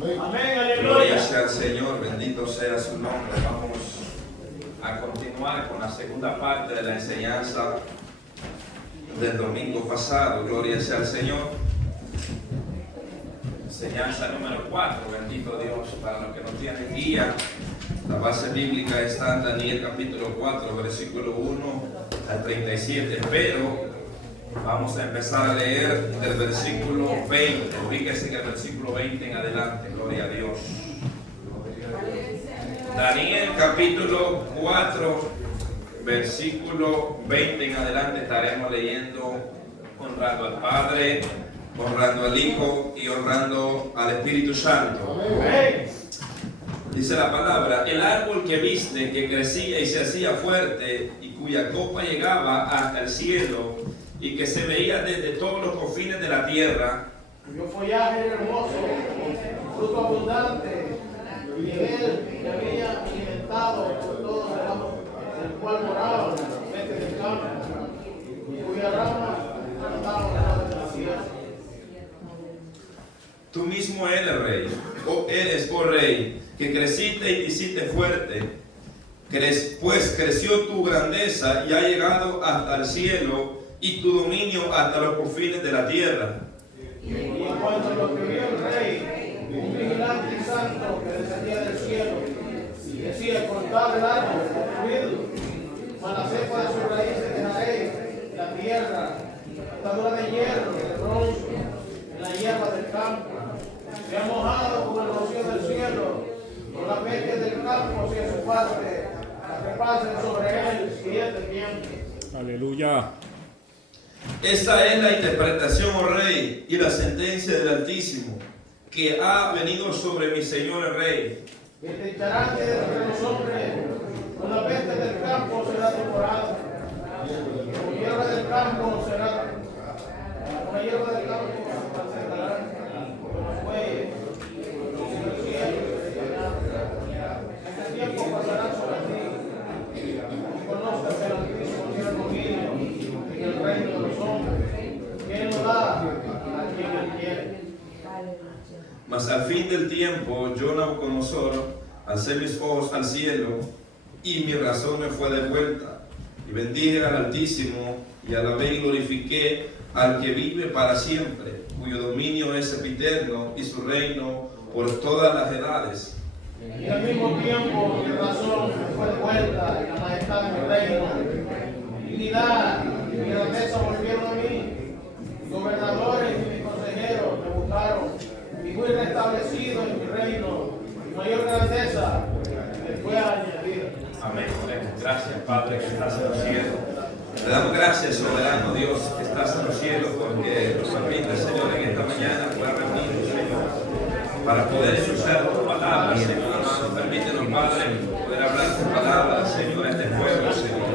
Amén, aleluya. Gloria sea al Señor, bendito sea su nombre. Vamos a continuar con la segunda parte de la enseñanza del domingo pasado. Gloria sea al Señor. Enseñanza número 4, bendito Dios. Para los que no tienen guía, la base bíblica está en Daniel capítulo 4, versículo 1 al 37, pero vamos a empezar a leer del versículo 20. Ubíquese en el versículo 20 en adelante. Gloria a Dios. Daniel capítulo 4, versículo 20 en adelante estaremos leyendo, honrando al Padre, honrando al Hijo y honrando al Espíritu Santo. Dice la palabra: el árbol que viste, que crecía y se hacía fuerte, y cuya copa llegaba hasta el cielo, y que se veía desde todos los confines de la tierra, cuyo follaje era hermoso, fruto abundante, y en él se había alimentado por todos lados, el cual moraban las bestias del campo, y cuya rama plantaban las de la tierra. tú mismo eres rey, oh rey, que creciste y te hiciste fuerte, pues creció tu grandeza y ha llegado hasta el cielo, y tu dominio hasta los confines de la tierra. Y en cuanto a lo que vio el rey, un vigilante y santo que descendía del cielo, y decía: cortad el árbol, destruidlo, mas la cepa de sus raíces dejaré, la tierra, atadura de hierro, de bronce, en la hierba del campo, se ha mojado con el rocío del cielo, con las bestias del campo, si es su parte, la que pasen sobre él 7 tiempos. Aleluya. Esta es la interpretación, oh rey, y la sentencia del Altísimo, que ha venido sobre mi señor el rey. Que te echarán de entre los hombres, con las bestias del campo será tu morada, con hierba del campo será, con la hierba del campo apacentarán, con los bueyes, y los cielos se llenarán. Este tiempo pasará sobre ti, y conozcas que el Altísimo tiene dominio en el reino de los hombres, que él lo da a quien él quiere. Mas al fin del tiempo, yo, Nabucodonosor, alcé mis ojos al cielo, y mi razón me fue devuelta, y bendije al Altísimo, y alabé y glorifiqué al que vive para siempre, cuyo dominio es sempiterno, y su reino por todas las edades. Y al mismo tiempo mi razón me fue devuelta, y la majestad de mi reino, mi dignidad y mi grandeza volvieron a mí. Mis gobernadores y mis consejeros me buscaron, y fui restablecido en mi reino, y mayor grandeza me fue añadida. Amén. Gracias, Padre, que estás en los cielos. Te damos gracias, soberano Dios, que estás en los cielos, porque nos permite, Señor, en esta mañana poder reunirnos, Señor, para poder escuchar tu palabra, Señor amado. Permítenos, Padre, poder hablar tu palabra, Señor, a este pueblo, Señor.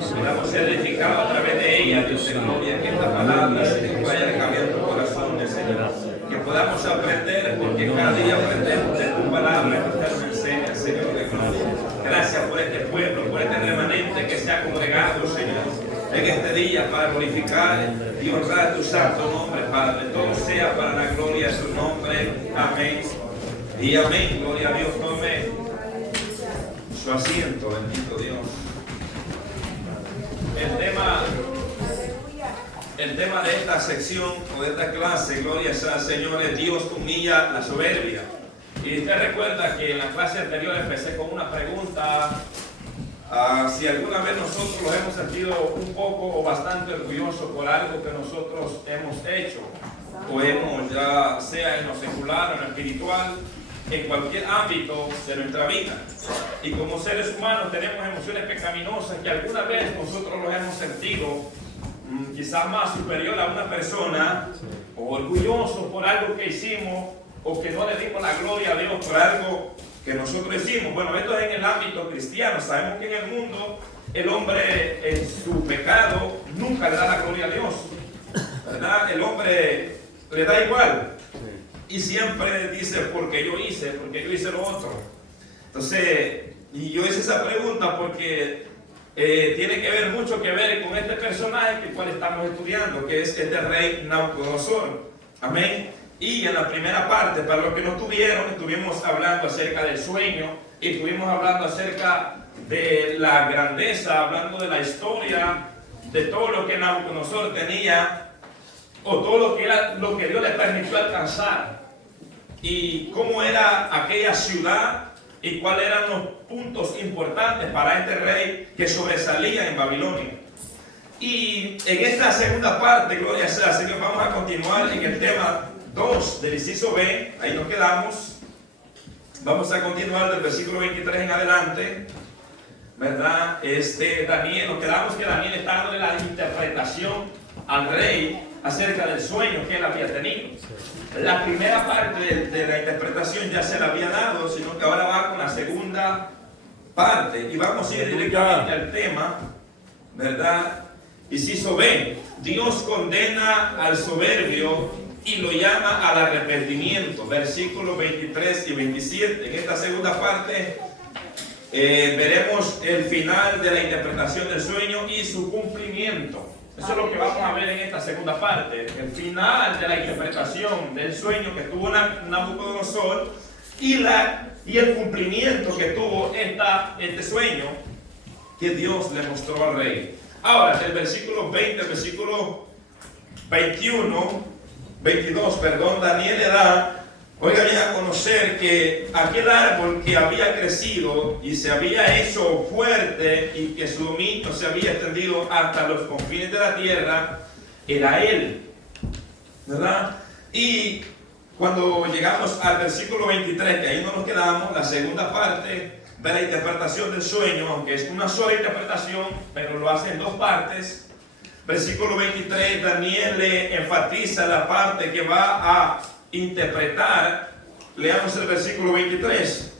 Podamos ser edificados a través de ella, Dios de gloria, que esta palabra, Señor, vaya cambiando tu corazón, Señor. Que podamos aprender, porque cada día aprendemos de tu palabra, que usted nos enseña, Señor de gloria. Gracias por este pueblo, por este remanente que se ha congregado, Señor, en este día para glorificar y honrar tu santo nombre, Padre. Todo sea para la gloria de su nombre. Amén. Y amén. Gloria a Dios. Tome su asiento, bendito Dios. El tema de esta sección o de esta clase, gloria sea al Señor, es Dios humilla la soberbia. Y usted recuerda que en la clase anterior empecé con una pregunta: si alguna vez nosotros nos hemos sentido un poco o bastante orgullosos por algo que nosotros hemos hecho, o hemos, ya sea en lo secular o en lo espiritual, en cualquier ámbito de nuestra vida. Y como seres humanos tenemos emociones pecaminosas que alguna vez nosotros los hemos sentido quizás más superior a una persona, o orgullosos por algo que hicimos, o que no le dimos la gloria a Dios por algo que nosotros hicimos. Bueno, esto es en el ámbito cristiano. Sabemos que en el mundo el hombre en su pecado nunca le da la gloria a Dios, ¿verdad? El hombre le da igual y siempre dice: porque yo hice lo otro. Entonces, y yo hice esa pregunta porque tiene que ver mucho que ver con este personaje que el cual estamos estudiando, que es este rey Nabucodonosor. Amén. Y en la primera parte, para los que no estuvieron, estuvimos hablando acerca del sueño y estuvimos hablando acerca de la grandeza, hablando de la historia, de todo lo que Nabucodonosor tenía, o todo lo que era lo que Dios le permitió alcanzar, y cómo era aquella ciudad y cuáles eran los puntos importantes para este rey que sobresalía en Babilonia. Y en esta segunda parte, gloria sea al Señor, vamos a continuar en el tema 2 del inciso B, ahí nos quedamos. Vamos a continuar del versículo 23 en adelante, ¿verdad? Daniel, nos quedamos que Daniel está dándole la interpretación al rey acerca del sueño que él había tenido. La primera parte de la interpretación ya se la había dado, sino que ahora va con la segunda parte y vamos a ir directamente al tema, ¿verdad? Inciso B, Dios condena al soberbio y lo llama al arrepentimiento, versículos 23 y 27. En esta segunda parte veremos el final de la interpretación del sueño y su cumplimiento. Eso es lo que vamos a ver en esta segunda parte, el final de la interpretación del sueño que tuvo Nabucodonosor y el cumplimiento que tuvo este sueño que Dios le mostró al rey. Ahora, del versículo 20 al versículo 22, Daniel le da, oiga bien, a conocer que aquel árbol que había crecido y se había hecho fuerte y que su dominio se había extendido hasta los confines de la tierra, era él, ¿verdad? Y cuando llegamos al versículo 23, que ahí no nos quedamos, la segunda parte de la interpretación del sueño, aunque es una sola interpretación, pero lo hace en dos partes. Versículo 23, Daniel le enfatiza la parte que va a interpretar. Leamos el versículo 23.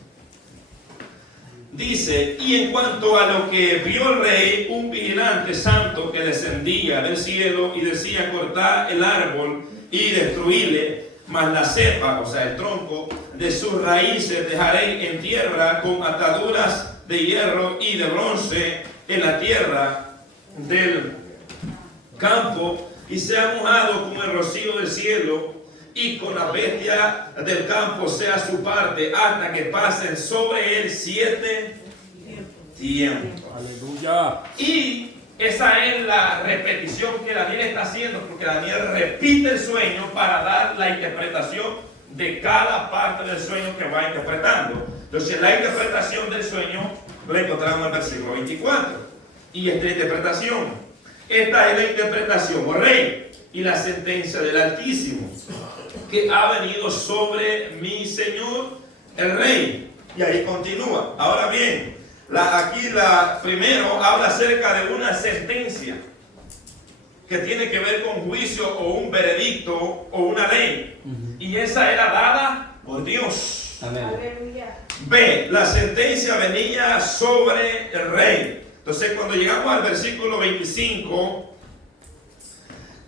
Dice: y en cuanto a lo que vio el rey, un vigilante santo que descendía del cielo y decía: cortad el árbol y destruíle, mas la cepa, o sea el tronco, de sus raíces dejaré en tierra con ataduras de hierro y de bronce en la tierra del campo, y sea mojado como el rocío del cielo, y con la bestia del campo sea su parte, hasta que pasen sobre él 7 tiempos. Aleluya. Y esa es la repetición que Daniel está haciendo, porque Daniel repite el sueño para dar la interpretación de cada parte del sueño que va interpretando. Entonces, la interpretación del sueño la encontramos en el versículo 24. Y esta interpretación, esta es la interpretación, oh rey, y la sentencia del Altísimo, que ha venido sobre mi señor el rey. Y ahí continúa. Ahora bien, primero habla acerca de una sentencia que tiene que ver con juicio o un veredicto o una ley. Y esa era dada por Dios. Amén. B, la sentencia venía sobre el rey. Entonces, cuando llegamos al versículo 25,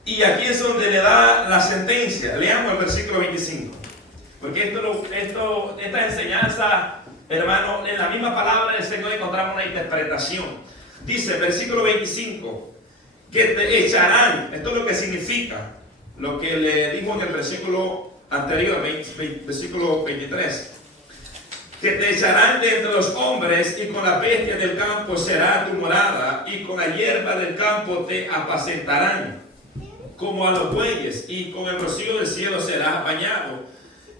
y aquí es donde le da la sentencia. Leamos el versículo 25. Porque esta enseñanza, hermano, en la misma palabra del Señor encontramos una interpretación. Dice, versículo 25, que te echarán. Esto es lo que significa, lo que le dijo en el versículo anterior, versículo 23. Que te echarán de entre los hombres, y con la bestia del campo será tu morada, y con la hierba del campo te apacentarán, como a los bueyes, y con el rocío del cielo serás bañado.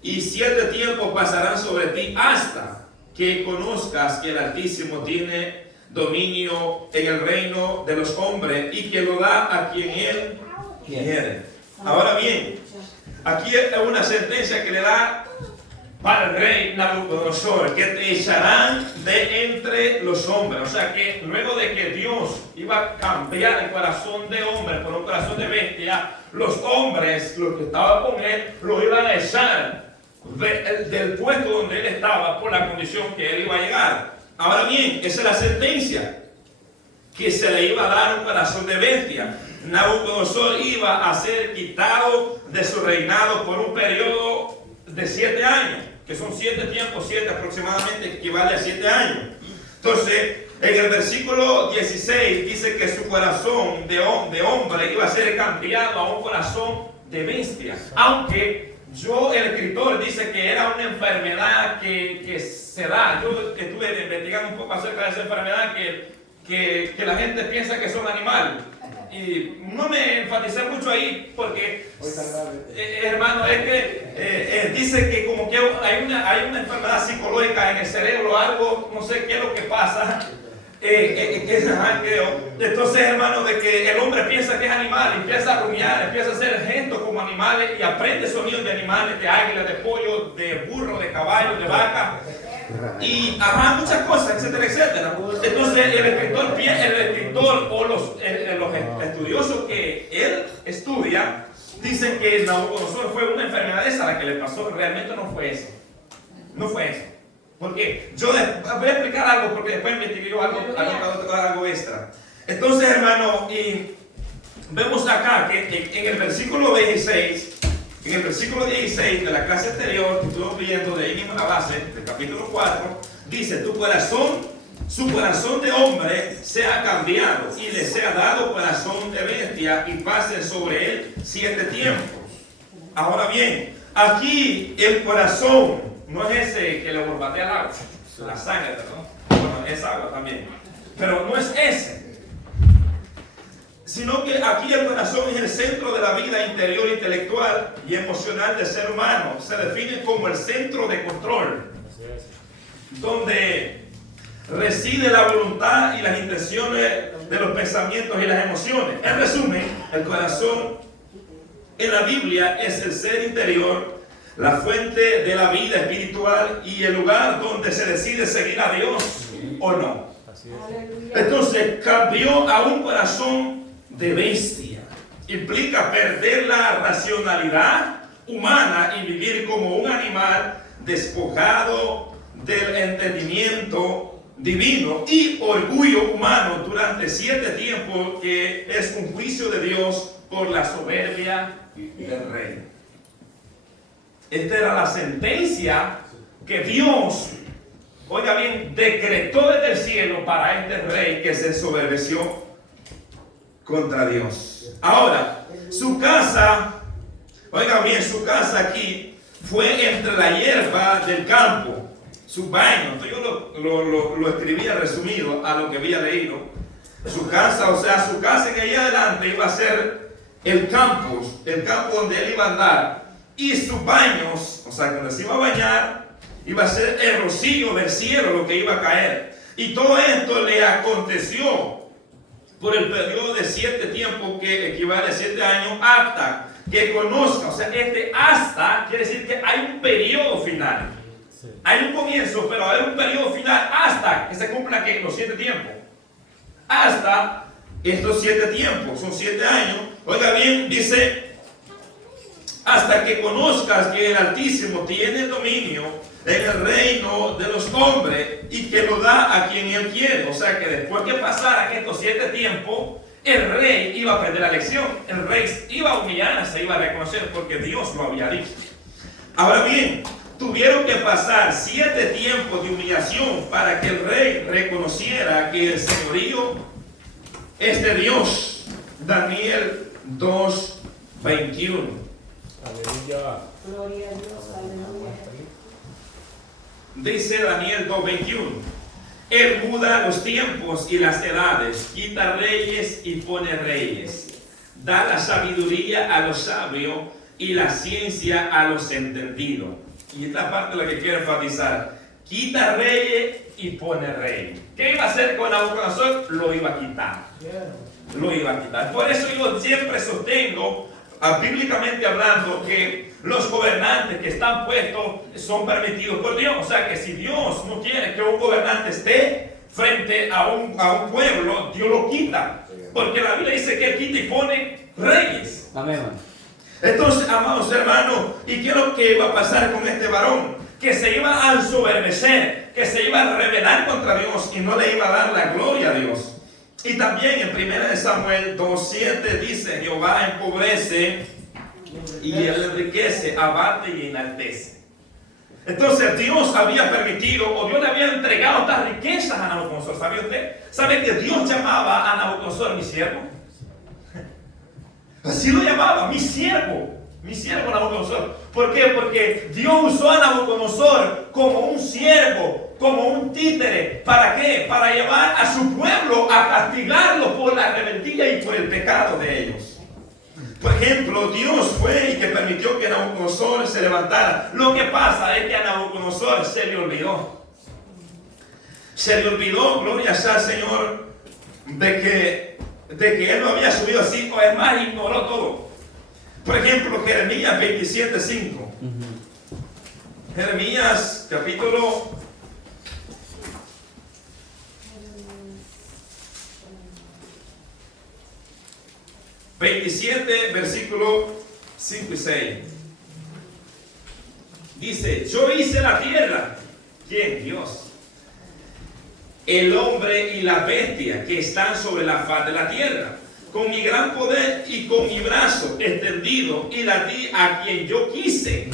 Y 7 tiempos pasarán sobre ti, hasta que conozcas que el Altísimo tiene dominio en el reino de los hombres, y que lo da a quien él quiere. Ahora bien, aquí es una sentencia que le da para el rey Nabucodonosor, que te echarán de entre los hombres. O sea que luego de que Dios iba a cambiar el corazón de hombre por un corazón de bestia, los hombres, los que estaban con él, lo iban a echar del puesto donde él estaba por la condición que él iba a llegar. Ahora bien, esa es la sentencia, que se le iba a dar un corazón de bestia. Nabucodonosor iba a ser quitado de su reinado por un periodo de 7 años, que son 7 tiempos, 7 aproximadamente, equivale a 7 años. Entonces, en el versículo 16 dice que su corazón de hombre iba a ser cambiado a un corazón de bestia, aunque el escritor dice que era una enfermedad que se da. Yo estuve investigando un poco acerca de esa enfermedad que la gente piensa que son animales. Y no me enfaticé mucho ahí porque, hermano, es que dice que como que hay una enfermedad psicológica en el cerebro, algo, no sé qué es lo que pasa. Entonces, hermano, de que el hombre piensa que es animal, empieza a rumiar, empieza a hacer gestos como animales y aprende sonidos de animales, de águila, de pollo, de burro, de caballo, de vaca y muchas cosas, etcétera, etcétera. Entonces el escritor o los estudiosos que él estudia dicen que Nabucodonosor fue una enfermedad esa la que le pasó. Realmente no fue eso. No fue eso. Porque yo voy a explicar algo porque después investigué yo algo extra. Entonces, hermano, y vemos acá que en el versículo 16, de la clase anterior que estuvimos viendo de ahí mismo la base, del capítulo 4, dice: su corazón de hombre se ha cambiado y le sea dado corazón de bestia y pasen sobre él 7 tiempos. Ahora bien, aquí el corazón no es ese que le borbatea el agua, la sangre, ¿no? Bueno, es agua también, pero no es ese. Sino que aquí el corazón es el centro de la vida interior, intelectual y emocional del ser humano. Se define como el centro de control, donde reside la voluntad y las intenciones de los pensamientos y las emociones. En resumen, el corazón en la Biblia es el ser interior, la fuente de la vida espiritual y el lugar donde se decide seguir a Dios o no. Entonces, cambió a un corazón de bestia. Implica perder la racionalidad humana y vivir como un animal despojado del entendimiento divino y orgullo humano durante 7 tiempos, que es un juicio de Dios por la soberbia del rey. Esta era la sentencia que Dios, oiga bien, decretó desde el cielo para este rey que se ensoberbeció contra Dios. Ahora, su casa, oiga bien, su casa aquí fue entre la hierba del campo, su baño. Entonces yo lo escribía resumido a lo que había leído. Su casa, o sea, su casa en allá adelante iba a ser el campo donde él iba a andar. Y sus baños, o sea, cuando se iba a bañar, iba a ser el rocío del cielo lo que iba a caer. Y todo esto le aconteció por el periodo de 7 tiempos, que equivale a 7 años, hasta que conozca. O sea, hasta quiere decir que hay un periodo final. Hay un comienzo, pero hay un periodo final hasta que se cumplan los 7 tiempos. Hasta estos 7 tiempos, son 7 años. Oiga bien, dice: hasta que conozcas que el Altísimo tiene dominio en el reino de los hombres y que lo da a quien él quiere. O sea que después que pasaran estos 7 tiempos, el rey iba a perder la elección. El rey iba a humillarse, se iba a reconocer porque Dios lo había dicho. Ahora bien, tuvieron que pasar 7 tiempos de humillación para que el rey reconociera que el señorío es de Dios. Daniel 2:21. Aleluya. Gloria a Dios, aleluya. Dice Daniel 2:21: Él muda los tiempos y las edades, quita reyes y pone reyes, da la sabiduría a los sabios y la ciencia a los entendidos. Y esta parte es la que quiero enfatizar: quita reyes y pone reyes. ¿Qué iba a hacer con Nabucodonosor? Lo iba a quitar. Lo iba a quitar. Por eso yo siempre sostengo, bíblicamente hablando, que los gobernantes que están puestos son permitidos por Dios. O sea que si Dios no quiere que un gobernante esté frente a un pueblo, Dios lo quita. Porque la Biblia dice que Él quita y pone reyes. Amén. Entonces, amados hermanos, ¿y qué es lo que iba a pasar con este varón? Que se iba a ensoberbecer, que se iba a rebelar contra Dios y no le iba a dar la gloria a Dios. Y también en 1 Samuel 2:7 dice: Jehová empobrece y él enriquece, abate y enaltece. Entonces Dios había permitido, o Dios le había entregado estas riquezas a Nabucodonosor. ¿Sabe usted? ¿Sabe que Dios llamaba a Nabucodonosor mi siervo? Así lo llamaba, mi siervo. Mi siervo Nabucodonosor. ¿Por qué? Porque Dios usó a Nabucodonosor como un siervo, como un títere. ¿Para qué? Para llevar a su pueblo a castigarlo por la rebeldía y por el pecado de ellos. Por ejemplo, Dios fue y que permitió que Nabucodonosor se levantara. Lo que pasa es que a Nabucodonosor se le olvidó. Se le olvidó, gloria sea al Señor, de que él no había subido así, o es más, ignoró todo. Por ejemplo, Jeremías 27:5. Jeremías capítulo 27, versículo 5 y 6. Dice, yo hice la tierra. ¿Quién? Dios. El hombre y la bestia que están sobre la faz de la tierra. Con mi gran poder y con mi brazo extendido, y la di a quien yo quise.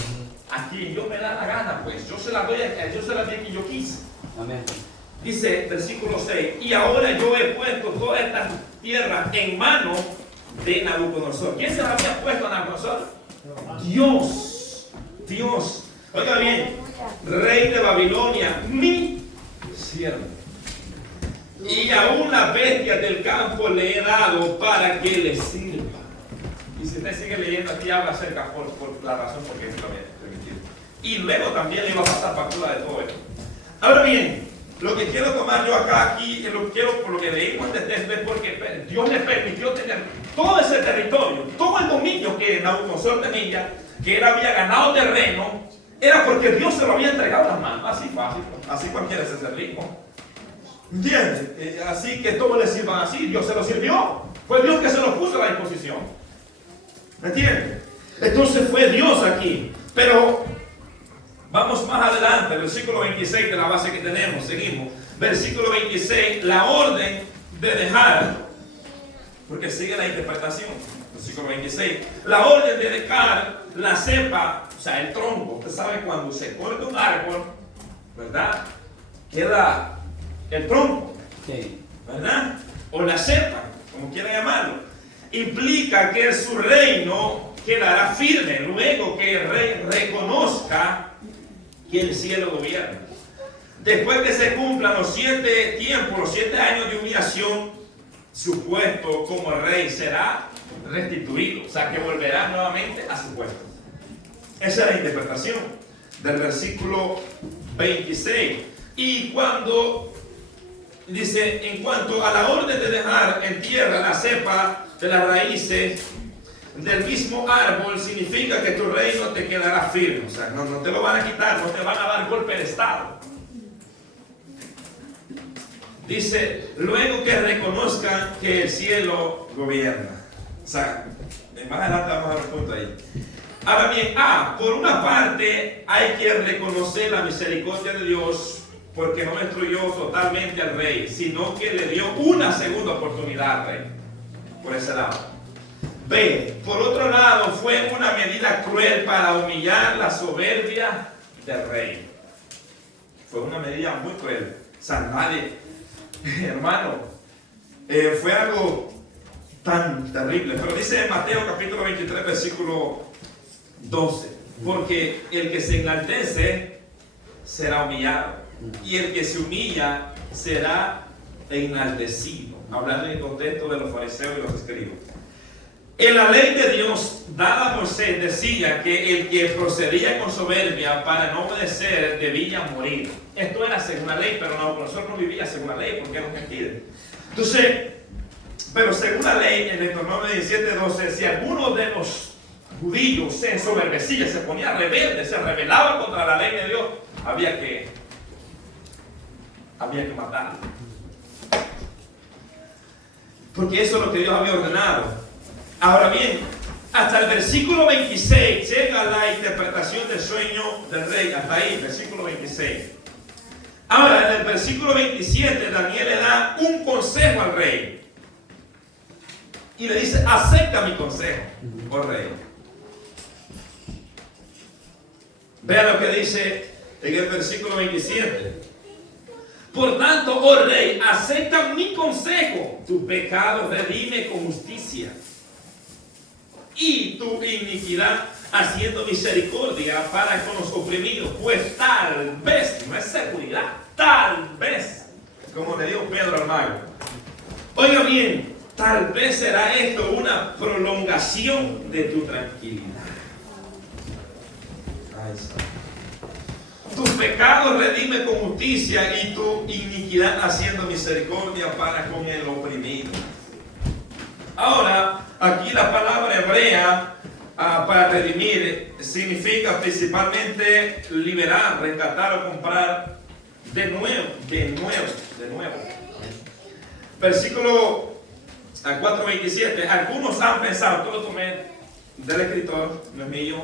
A quien yo me da la gana, pues. Yo se la doy a quien yo quise. Amén. Dice, versículo 6. Y ahora yo he puesto toda esta tierra en mano de Nabucodonosor. ¿Quién se la había puesto a Nabucodonosor? Dios. Dios. Oiga bien, rey de Babilonia, mi siervo. Y aún las bestias del campo le he dado para que le sirva. Y si usted sigue leyendo aquí, habla acerca por la razón por qué se lo había permitido. Y luego también le iba a pasar factura de todo esto. Ahora bien, lo que quiero tomar yo acá, aquí, por lo que leímos este texto, es porque Dios le permitió tener todo ese territorio, todo el dominio que Nabucodonosor tenía, que él había ganado terreno, era porque Dios se lo había entregado a las manos. Así fácil, así cualquiera se hace rico. ¿Entiendes? Así que todos le sirvan así, Dios se lo sirvió. Fue Dios que se lo puso a la disposición. ¿Entiendes? Entonces fue Dios aquí. Pero vamos más adelante, versículo 26 de la base que tenemos, seguimos. Versículo 26, la orden de dejar, porque sigue la interpretación. Versículo 26, la orden de dejar la cepa, o sea, el tronco. Usted sabe cuando se corta un árbol, ¿verdad? Queda el tronco, Sí. ¿verdad? O la cepa, como quieran llamarlo. Implica que su reino quedará firme luego que el rey reconozca que el cielo gobierna. Después que se cumplan los 7 tiempos, los 7 años de humillación, su puesto como rey será restituido. O sea, que volverá nuevamente a su puesto. Esa es la interpretación del versículo 26. Y cuando dice, en cuanto a la orden de dejar en tierra la cepa de las raíces del mismo árbol, significa que tu reino te quedará firme. O sea, no te lo van a quitar, no te van a dar golpe de estado. Dice, luego que reconozcan que el cielo gobierna. O sea, más adelante vamos a ver un punto ahí. Ahora bien, por una parte hay que reconocer la misericordia de Dios, porque no destruyó totalmente al rey, sino que le dio una segunda oportunidad al rey. Por ese lado. B, por otro lado, fue una medida cruel para humillar la soberbia del rey. Fue una medida muy cruel. O sea, nadie, hermano, fue algo tan terrible. Pero dice en Mateo capítulo 23, versículo 12, porque el que se enaltece será humillado, y el que se humilla será enaltecido. Hablando en el contexto de los fariseos y los escribas. En la ley de Dios dada a Moisés decía que el que procedía con soberbia para no obedecer debía morir. Esto era según la ley, pero Nabucodonosor no vivía según la ley porque era un gentil. Entonces, pero según la ley, en Deuteronomio 17:12, si alguno de los judíos se ensoberbecía, se ponía rebelde, se rebelaba contra la ley de Dios, había que matarlo. Porque eso es lo que Dios había ordenado. Ahora bien, hasta el versículo 26 llega la interpretación del sueño del rey. Hasta ahí, versículo 26. Ahora, en el versículo 27, Daniel le da un consejo al rey. Y le dice, acepta mi consejo, oh rey. Vean lo que dice en el versículo 27. Por tanto, oh rey, acepta mi consejo. Tu pecado redime con justicia, y tu iniquidad haciendo misericordia para con los oprimidos, pues tal vez, no es seguridad, tal vez, como le dijo Pedro al mago. Oiga bien, tal vez será esto una prolongación de tu tranquilidad. Ahí está. Tus pecados redime con justicia y tu iniquidad haciendo misericordia para con el oprimido. Ahora, aquí la palabra hebrea para redimir significa principalmente liberar, rescatar o comprar de nuevo. Versículo 4:27. Algunos han pensado, todo lo tomé del escritor, no es mío.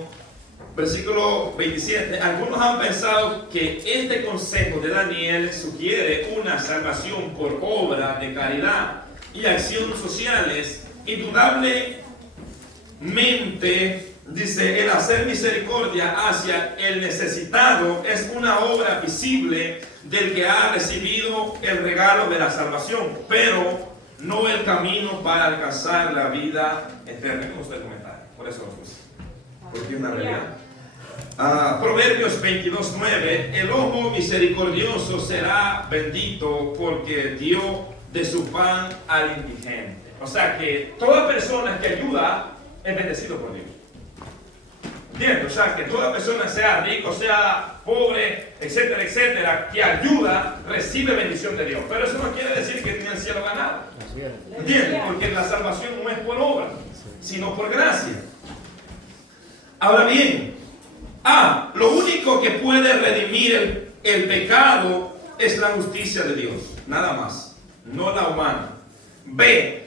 Versículo 27. Algunos han pensado que este consejo de Daniel sugiere una salvación por obra de caridad y acciones sociales. Indudablemente, dice, el hacer misericordia hacia el necesitado es una obra visible del que ha recibido el regalo de la salvación, pero no el camino para alcanzar la vida eterna. ¿Cómo usted comentario? Por eso lo puse. Porque es una realidad. Proverbios 22:9. El ojo misericordioso será bendito porque dio de su pan al indigente. O sea que toda persona que ayuda es bendecido por Dios. ¿Entiendes? O sea que toda persona, sea rico, sea pobre, etcétera, etcétera, que ayuda, recibe bendición de Dios. Pero eso no quiere decir que tiene el cielo ganado. ¿Entiendes? Porque la salvación no es por obra, sino por gracia. Ahora bien, lo único que puede redimir el pecado es la justicia de Dios, nada más, no la humana. B,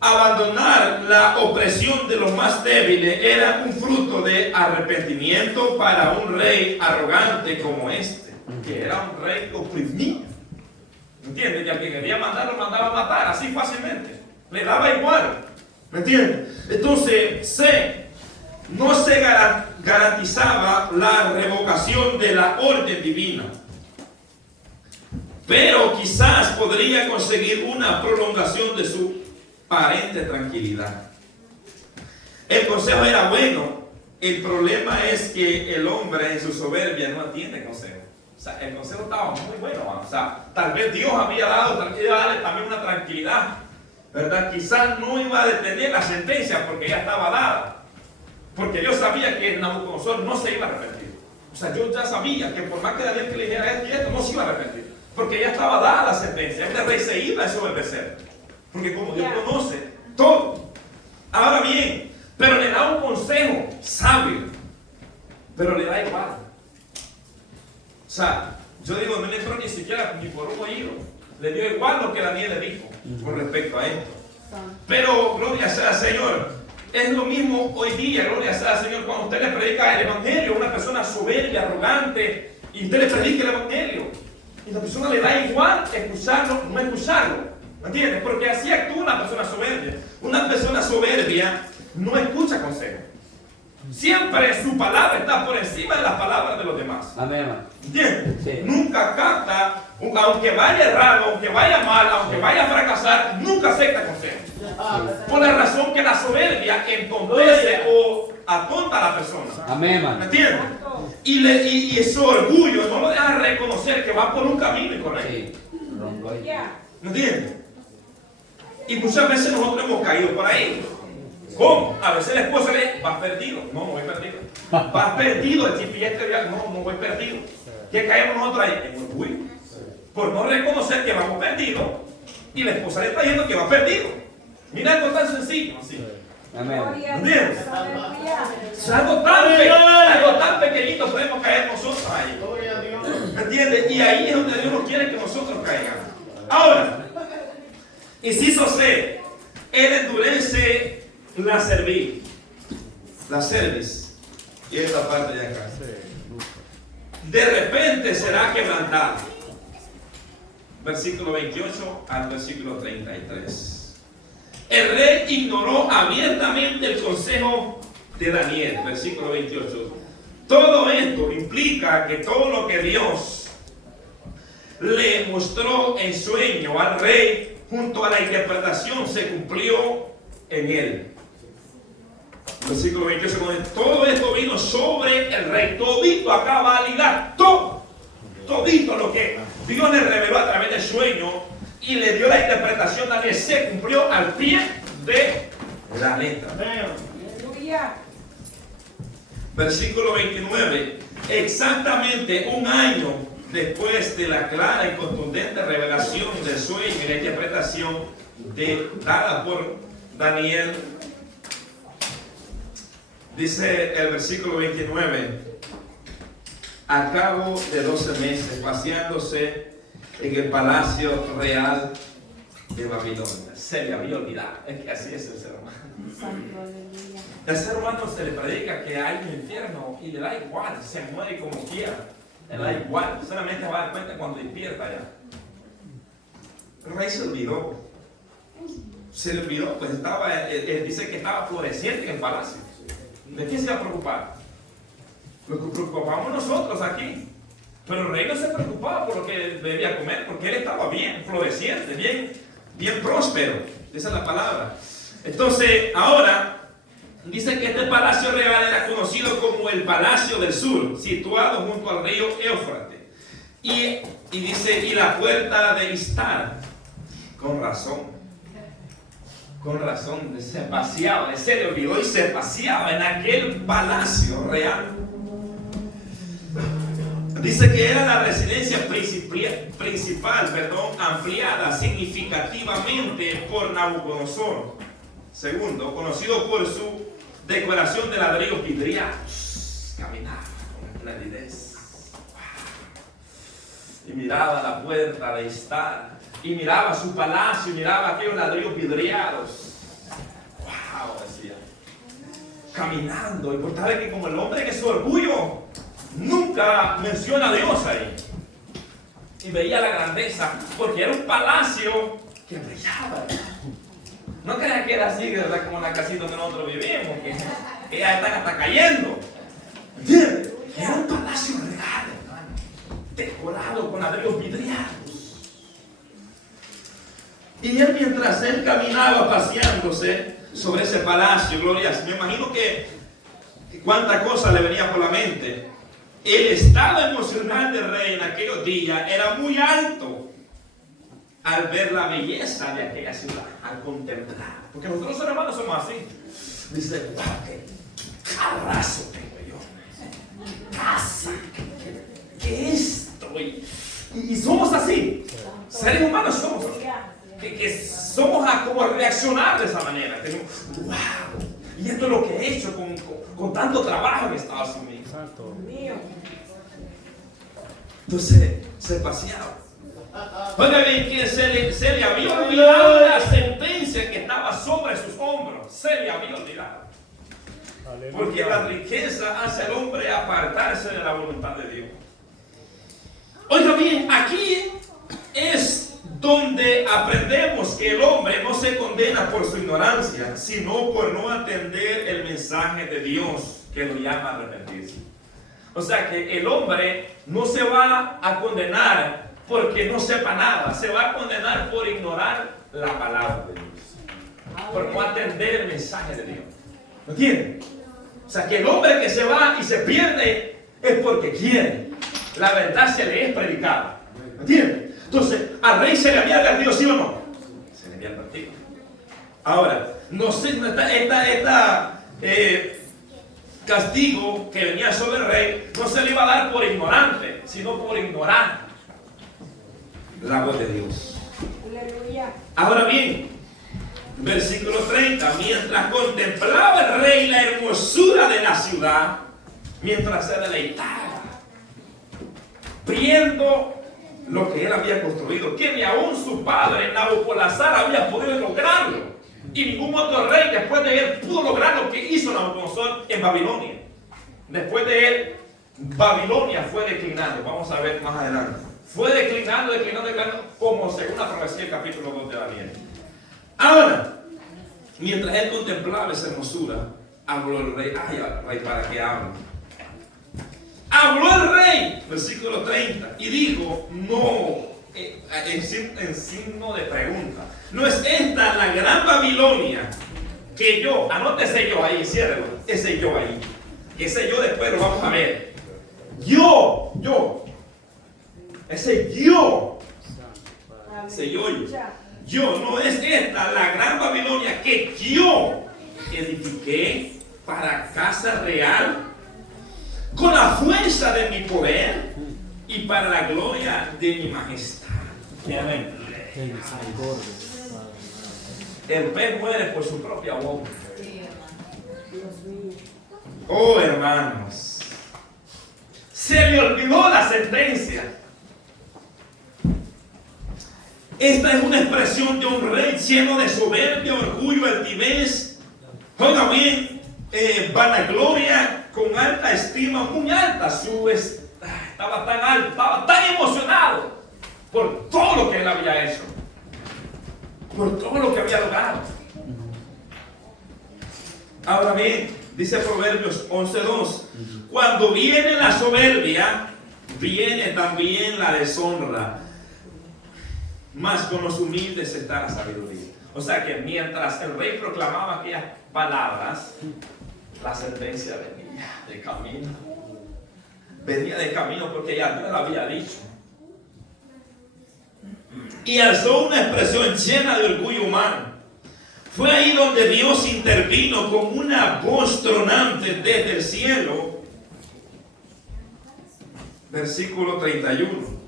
abandonar la opresión de los más débiles era un fruto de arrepentimiento para un rey arrogante como este, que era un rey oprimido. ¿Entiendes? Que al que quería mandar lo mandaba a matar así fácilmente, le daba igual. ¿Me entiendes? Entonces, C, no se garantizaba la revocación de la orden divina, pero quizás podría conseguir una prolongación de su aparente tranquilidad. El consejo era bueno, el problema es que el hombre en su soberbia no atiende consejo. O sea, el consejo estaba muy bueno, ¿no? O sea, tal vez Dios había dado también una tranquilidad, ¿verdad? Quizás no iba a detener la sentencia porque ya estaba dada. Porque yo sabía que Nabucodonosor no se iba a arrepentir. O sea, yo ya sabía que por más que Daniel que le dijera esto y esto, no se iba a arrepentir. Porque ya estaba dada la sentencia. Este rey se iba a desobedecer. Porque como Dios conoce todo. Ahora bien, pero le da un consejo sabio. Pero le da igual. O sea, yo digo, no le entró ni siquiera ni por un oído. Le dio igual lo que Daniel le dijo con respecto a esto. Pero, gloria sea al Señor. Es lo mismo hoy día, gloria sea al Señor, cuando usted le predica el Evangelio a una persona soberbia, arrogante, y usted le predica el Evangelio, y la persona le da igual escucharlo, no escucharlo, ¿me entiendes? Porque así actúa una persona soberbia. Una persona soberbia no escucha consejo. Siempre su palabra está por encima de las palabras de los demás. Amén. ¿Entiendes? Sí. Nunca capta, aunque vaya errado, aunque vaya mal, aunque vaya a fracasar, nunca acepta consejo. Por la razón que la soberbia entontece o atonta a la persona. Amén. ¿Me entiendes? Y su orgullo no lo deja reconocer que va por un camino incorrecto. Sí. ¿Me entiendes? Y muchas veces nosotros hemos caído por ahí. ¿Cómo? A veces la esposa le dice, vas perdido. No, no voy perdido. Vas perdido, el GPS no voy perdido. ¿Qué caemos nosotros ahí? En orgullo. Por no reconocer que vamos perdidos y la esposa le está diciendo que va perdido. Mira algo tan sencillo así. Amén. ¿Entiendes? Es algo tan pequeñito podemos caer nosotros ahí. Gloria a Dios. ¿Me entiendes? Y ahí es donde Dios no quiere que nosotros caigamos. Ahora, inciso C, Él endurece la cerviz. La cerviz. Y esta parte de acá. De repente será quebrantada. Versículo 28 al versículo 33. El rey ignoró abiertamente el consejo de Daniel, versículo 28. Todo esto implica que todo lo que Dios le mostró en sueño al rey junto a la interpretación se cumplió en él. Versículo 28, con todo esto vino sobre el rey. Todito a cabalidad, todito lo que Dios le reveló a través del sueño y le dio la interpretación a Daniel, se cumplió al pie de la letra. Aleluya. Versículo 29, exactamente un año después de la clara y contundente revelación del sueño y la interpretación dada por Daniel, dice el versículo 29, a cabo de 12 meses, paseándose en el palacio real de Babilonia. Se le había olvidado. Es que así es el ser humano. Santo, aleluya. El ser humano se le predica que hay un infierno y le da igual, se muere como quiera. Le da igual, solamente va a dar cuenta cuando despierta ya. El rey se olvidó. Se le olvidó, pues estaba, dice que estaba floreciente en el palacio. ¿De quién se va a preocupar? Nos preocupamos nosotros aquí. Pero el rey no se preocupaba por lo que debía comer, porque él estaba bien, floreciente, bien próspero. Esa es la palabra. Entonces, ahora, dice que este palacio real era conocido como el Palacio del Sur, situado junto al río Éufrates. Y dice, y la puerta de Istar, con razón, se paseaba, se le olvidó y se paseaba en aquel palacio real. Dice que era la residencia principal, ampliada significativamente por Nabucodonosor II, conocido por su decoración de ladrillos vidriados. Caminaba con nitidez. Y miraba la puerta de Istar. Y miraba su palacio, y miraba aquellos ladrillos vidriados. ¡Wow! Decía. Caminando. Y por tal que como el hombre que es su orgullo, nunca menciona a Dios ahí. Y veía la grandeza, porque era un palacio que brillaba. No crean que era así, ¿verdad? Como la casita donde nosotros vivimos, que ya están hasta cayendo. ¿Entiendes? Era un palacio real, hermano, decorado con ladrillos vidriados. Y él, mientras él caminaba paseándose sobre ese palacio, gloria, me imagino que cuánta cosa le venía por la mente. El estado emocional del rey en aquellos días era muy alto al ver la belleza de aquella ciudad, al contemplar. Porque nosotros los hermanos somos así. Dice, wow, qué carrazo tengo yo, casa, qué esto. Y somos así. Seres humanos somos así. Que somos a como reaccionar de esa manera. Tenemos, wow, y esto es lo que he hecho con tanto trabajo en Estados Unidos. Entonces se paseaba. Oiga bien, que se le había olvidado la sentencia que estaba sobre sus hombros. Se le había olvidado. Aleluya. Porque la riqueza hace al hombre apartarse de la voluntad de Dios. Oiga bien, aquí es donde aprendemos que el hombre no se condena por su ignorancia, sino por no atender el mensaje de Dios que lo llama a arrepentirse. O sea que el hombre no se va a condenar porque no sepa nada, se va a condenar por ignorar la palabra de Dios, por no atender el mensaje de Dios. ¿Me entienden? O sea que el hombre que se va y se pierde es porque quiere. La verdad se le es predicada. ¿Me entienden? Entonces, al rey se le había advertido, ¿sí o no? Se le había advertido. Ahora, no sé, castigo que venía sobre el rey no se le iba a dar por ignorante, sino por ignorar la voz de Dios. Aleluya. Ahora bien, versículo 30, mientras contemplaba el rey la hermosura de la ciudad, mientras se deleitaba, viendo lo que él había construido, que ni aún su padre Nabucodonosor había podido lograrlo, y ningún otro rey después de él pudo lograr lo que hizo Nabucodonosor en Babilonia. Después de él, Babilonia fue declinando. Vamos a ver más adelante. Fue declinando, como según la profecía del capítulo 2 de Daniel. Ahora, mientras él contemplaba esa hermosura, habló el rey. Ay, rey, ¿para qué hablo? Habló el rey, versículo 30, y dijo, no, en signo de pregunta, ¿no es esta la gran Babilonia que yo, anote ese yo ahí, ciérrelo, ese yo ahí. Ese yo después lo vamos a ver. Yo, ese yo. Ese yo, no es esta la gran Babilonia que yo edifiqué para casa real con la fuerza de mi poder y para la gloria de mi majestad. Amén. El pez muere por su propia boca. Oh, hermanos, se le olvidó la sentencia. Esta es una expresión de un rey lleno de soberbia, orgullo, altivez. Oiga bien, vanagloria, con alta estima, muy alta. Estaba tan alto, estaba tan emocionado por todo lo que él había hecho, por todo lo que había logrado. Ahora bien, dice Proverbios 11:2, cuando viene la soberbia, viene también la deshonra, mas con los humildes está la sabiduría. O sea que mientras el rey proclamaba aquellas palabras, la sentencia venía de camino. Venía de camino porque ya Dios lo había dicho. Y alzó una expresión llena de orgullo humano. Fue ahí donde Dios intervino con una voz tronante desde el cielo. Versículo 31.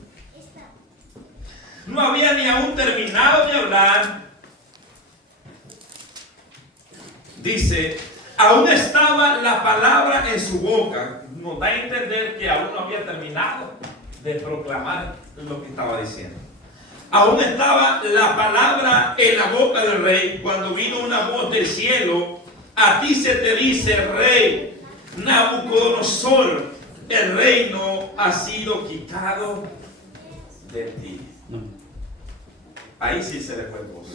No había ni aún terminado de hablar. Dice, aún estaba la palabra en su boca. Nos da a entender que aún no había terminado de proclamar lo que estaba diciendo. Aún estaba la palabra en la boca del rey cuando vino una voz del cielo. A ti se te dice, rey Nabucodonosor, el reino ha sido quitado de ti. Ahí sí se le fue el voz.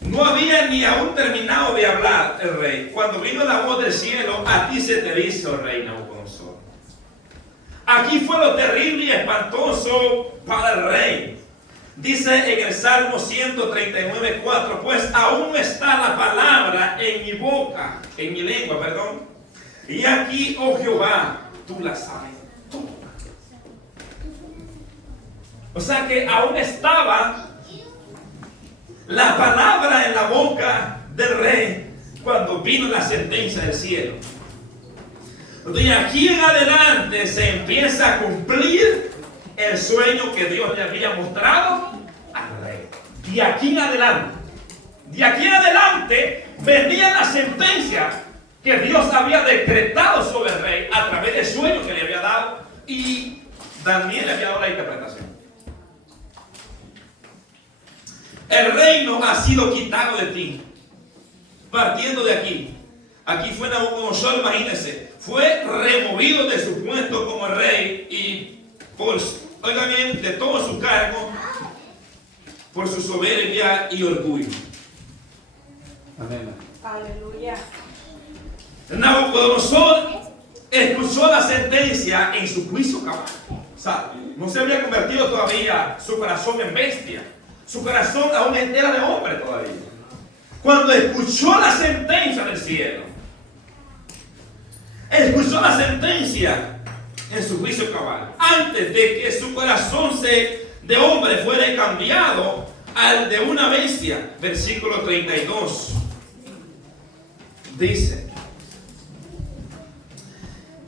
No había ni aún terminado de hablar el rey cuando vino la voz del cielo. A ti se te dice, oh rey Nabucodonosor. Aquí fue lo terrible y espantoso para el rey. Dice en el Salmo 139:4, pues aún no está la palabra en mi boca, en mi lengua, perdón. Y aquí, oh Jehová, tú la sabes toda. O sea que aún estaba la palabra en la boca del rey cuando vino la sentencia del cielo. De aquí en adelante se empieza a cumplir el sueño que Dios le había mostrado al rey. De aquí en adelante venía la sentencia que Dios había decretado sobre el rey a través del sueño que le había dado, y Daniel le había dado la interpretación. El reino ha sido quitado de ti. Partiendo de aquí. Aquí fue Nabucodonosor, imagínense. Fue removido de su puesto como rey y oigan bien, de todo su cargo por su soberbia y orgullo. Amén. Aleluya. Nabucodonosor escuchó la sentencia en su juicio cabal. O sea, no se había convertido todavía su corazón en bestia. Su corazón aún era de hombre todavía. Cuando escuchó la sentencia del cielo, escuchó la sentencia en su juicio cabal, antes de que su corazón de hombre fuera cambiado al de una bestia. Versículo 32 dice,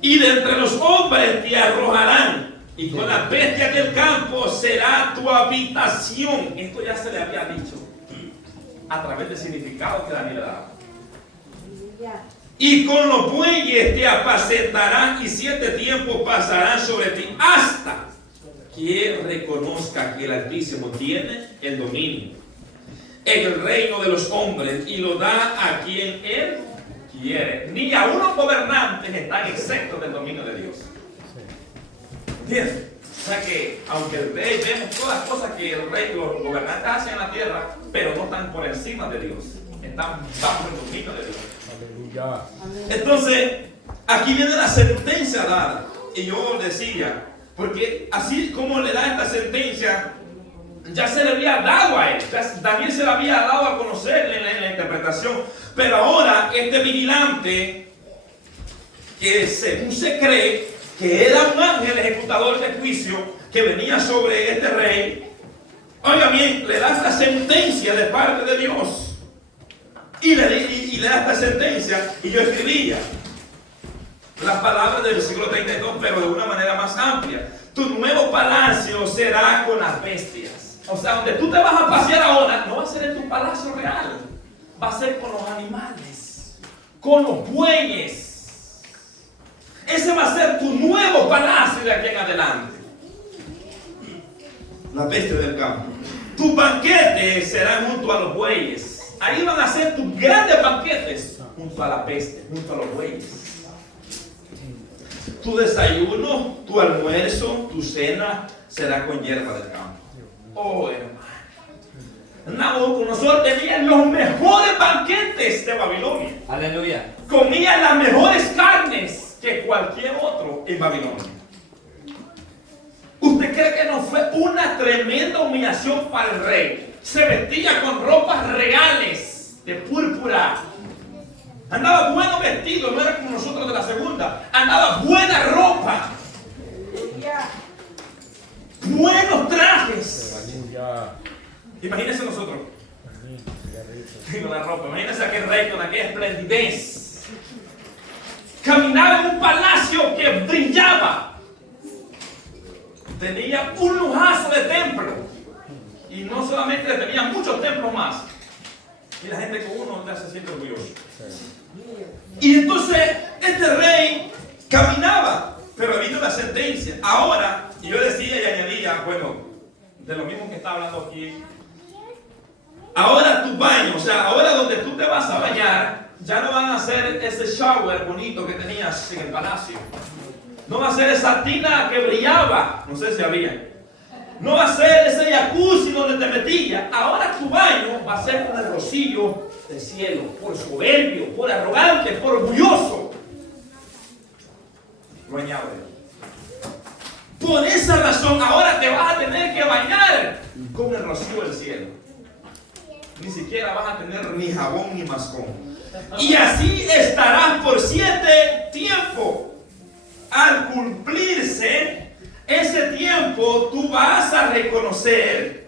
y de entre los hombres te arrojarán, y con las bestias del campo será tu habitación. Esto ya se le había dicho a través del significado que Daniel daba. Y con los bueyes te apacentarán, y 7 tiempos pasarán sobre ti, hasta que reconozca que el Altísimo tiene el dominio en el reino de los hombres y lo da a quien él quiere. Ni a unos gobernantes están exentos del dominio de Dios. ¿Entiendes? O sea que, aunque el rey, vemos todas las cosas que el rey, los gobernantes hacen en la tierra, pero no están por encima de Dios, están bajo el dominio de Dios. Aleluya. Entonces, aquí viene la sentencia dada. Y yo decía, porque así como le da esta sentencia, ya se le había dado a él. Daniel se le había dado a conocer en la interpretación. Pero ahora este vigilante, que según se cree que era un ángel ejecutador de juicio que venía sobre este rey, oiga bien, le da esta sentencia de parte de Dios. Y le da esta sentencia, y yo escribía las palabras del versículo 32, pero de una manera más amplia. Tu nuevo palacio será con las bestias. O sea, donde tú te vas a pasear ahora, no va a ser en tu palacio real, va a ser con los animales, con los bueyes. Ese va a ser tu nuevo palacio de aquí en adelante. Las bestias del campo. Tus banquetes serán junto a los bueyes. Ahí van a ser tus grandes banquetes junto a la peste, junto a los bueyes. Tu desayuno, tu almuerzo, tu cena será con hierba del campo. Oh, hermano. Nabucodonosor tenía los mejores banquetes de Babilonia. Aleluya. Comía las mejores carnes que cualquier otro en Babilonia. ¿Usted cree que no fue una tremenda humillación para el rey? Se vestía con ropas reales de púrpura. Andaba bueno vestido, no era como nosotros de la segunda. Andaba buena ropa. Aleluya. Buenos trajes. Aleluya. Imagínense nosotros. Con la ropa. Imagínense aquel rey con aquella esplendidez. Caminaba en un palacio que brillaba. Tenía un lujazo de templo. Y no solamente tenía muchos templos más. Y la gente con uno se siente orgulloso. Y entonces este rey caminaba, pero vino la sentencia. Ahora, y yo decía y añadía, bueno, de lo mismo que está hablando aquí. Ahora tu baño, o sea, ahora donde tú te vas a bañar, ya no van a hacer ese shower bonito que tenías en el palacio. No va a ser esa tina que brillaba, no sé si había. No va a ser ese jacuzzi donde te metías. Ahora tu baño va a ser con el rocío del cielo, por soberbio, por arrogante, por orgulloso. Lo añade. Por esa razón, ahora te vas a tener que bañar con el rocío del cielo. Ni siquiera vas a tener ni jabón ni mascón. Y así estarás por 7 tiempos. Al cumplirse ese tiempo, tú vas a reconocer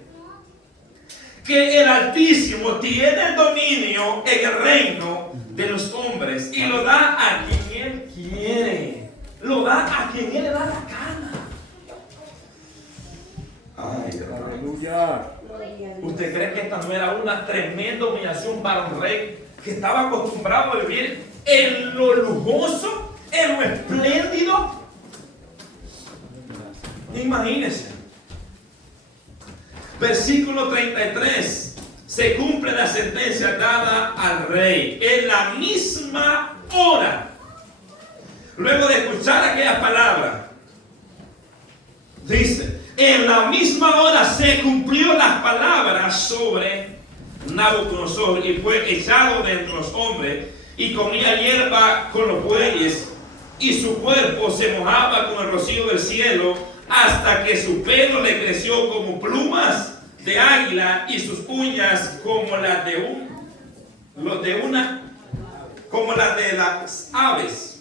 que el Altísimo tiene el dominio en el reino de los hombres y lo da a quien Él quiere. Lo da a quien Él le da la gana. Ay, Aleluya. ¿usted cree que esta no era una tremenda humillación para un rey que estaba acostumbrado a vivir en lo lujoso, en lo espléndido? Imagínense. Versículo 33. Se cumple la sentencia dada al rey en la misma hora. Luego de escuchar aquella palabra, dice: en la misma hora se cumplió las palabras sobre Nabucodonosor y fue echado de entre los hombres y comía hierba con los bueyes y su cuerpo se mojaba con el rocío del cielo hasta que su pelo le creció como plumas de águila y sus uñas como las de las aves.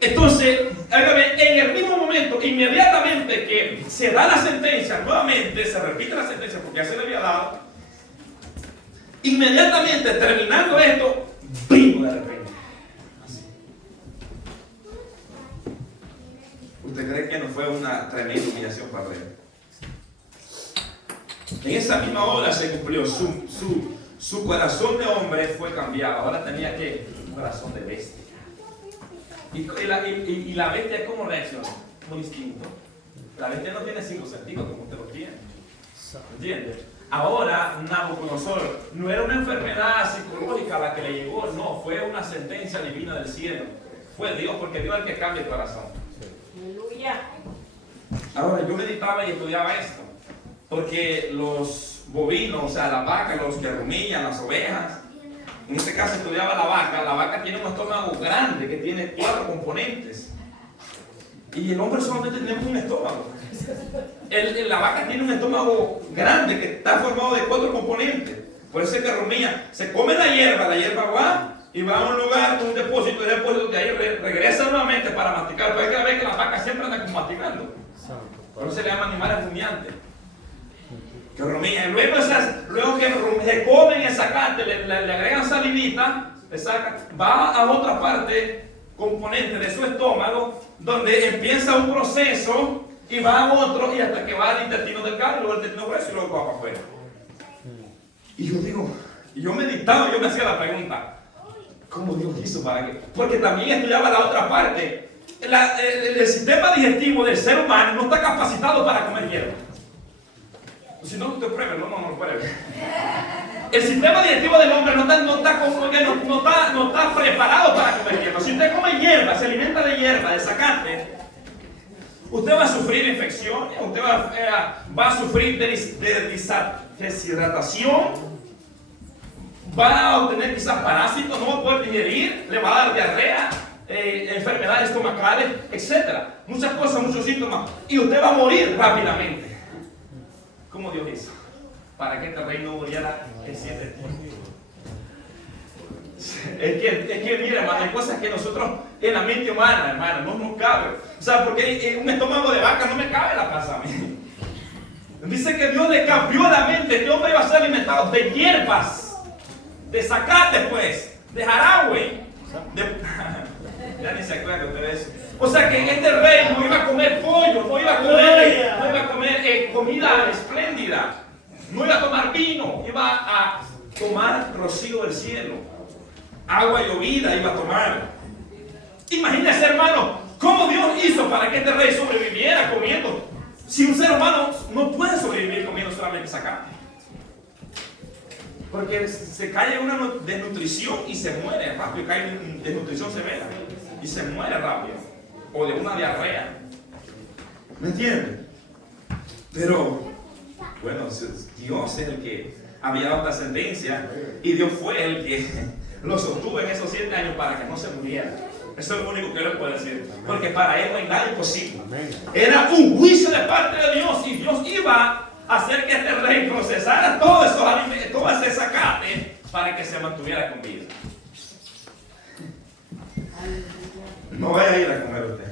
Entonces, en el mismo momento, inmediatamente que se da la sentencia, nuevamente se repite la sentencia porque ya se le había dado, inmediatamente terminando esto, vino de repente. Así. ¿Usted cree que no fue una tremenda humillación para él? En esa misma hora se cumplió, su corazón de hombre fue cambiado, ahora tenía que un corazón de bestia. Y la bestia, ¿cómo reacciona? Muy distinto. La bestia no tiene 5 sentidos como usted los tiene. ¿Entiende? Ahora Nabucodonosor no era una enfermedad psicológica la que le llegó, no, fue una sentencia divina del cielo. Fue Dios, porque Dios es el que cambia el corazón. Aleluya. Ahora yo meditaba y estudiaba esto, porque los bovinos, o sea, las vacas, los que rumillan, las ovejas, en este caso estudiaba la vaca tiene un estómago grande que tiene 4 componentes. Y el hombre solamente tenemos un estómago. la vaca tiene un estómago grande que está formado de 4 componentes. Por eso es que Romilla se come la hierba va y va a un lugar, un depósito, de ahí regresa nuevamente para masticar. Puede que ver que la vaca siempre anda como masticando. Por eso se le llama animales rumiantes. Que Romilla. Y luego que se comen el zacate, le agregan salivita, le sacan, va a otra parte, componente de su estómago, donde empieza un proceso y va a otro y hasta que va al intestino delgado, luego al intestino grueso y luego va para afuera. Y yo digo, yo meditaba, yo me hacía la pregunta, ¿cómo Dios hizo para qué? Porque también estudiaba la otra parte. El sistema digestivo del ser humano no está capacitado para comer hierba. Si no, usted pruebe, no lo pruebe. El sistema digestivo del hombre no está preparado para comer hierba. Si usted come hierba, se alimenta de hierba, de zacate, usted va a sufrir infecciones, usted va a sufrir de deshidratación, va a obtener quizás parásitos, no va a poder digerir, le va a dar diarrea, enfermedades estomacales, etc. Muchas cosas, muchos síntomas. Y usted va a morir rápidamente. ¿Cómo Dios hizo? Para que este rey no muriera en 7 días. Es que mira, hermano, hay cosas que nosotros en la mente humana, hermano, no nos cabe. O sea, porque en un estómago de vaca no me cabe la panza a mí. Dice que Dios le cambió la mente. Este hombre iba a ser alimentado de hierbas, de zacate, pues, de jaragüe. Ya ni se acuerda usted de eso. O sea que este rey no iba a comer pollo, no iba a comer comida espléndida, no iba a tomar vino, iba a tomar rocío del cielo, agua llovida iba a tomar. Imagínese, hermano, cómo Dios hizo para que este rey sobreviviera comiendo. Si un ser humano no puede sobrevivir comiendo solamente zacate, porque se cae en una desnutrición y se muere rápido, cae en desnutrición severa y se muere rápido. O de una diarrea. ¿Me entienden? Pero, bueno, Dios es el que había dado esta sentencia y Dios fue el que lo sostuvo en esos 7 años para que no se muriera. Eso es lo único que yo le puedo decir. Porque para él no hay nada imposible. Era un juicio de parte de Dios y Dios iba a hacer que este rey procesara todos esos alimentos, todo ese zacate para que se mantuviera con vida. No vaya a ir a comer usted.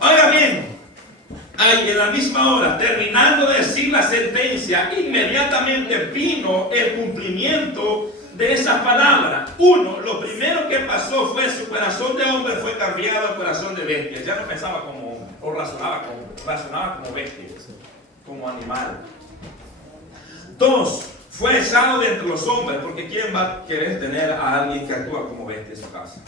Oiga bien, ahí en la misma hora, terminando de decir la sentencia, inmediatamente vino el cumplimiento de esa palabra. Lo primero que pasó fue su corazón de hombre fue cambiado al corazón de bestia. Ya no pensaba como hombre, o razonaba como bestia, como animal. 2, fue echado de entre los hombres, porque ¿quién va a querer tener a alguien que actúa como bestia en su casa?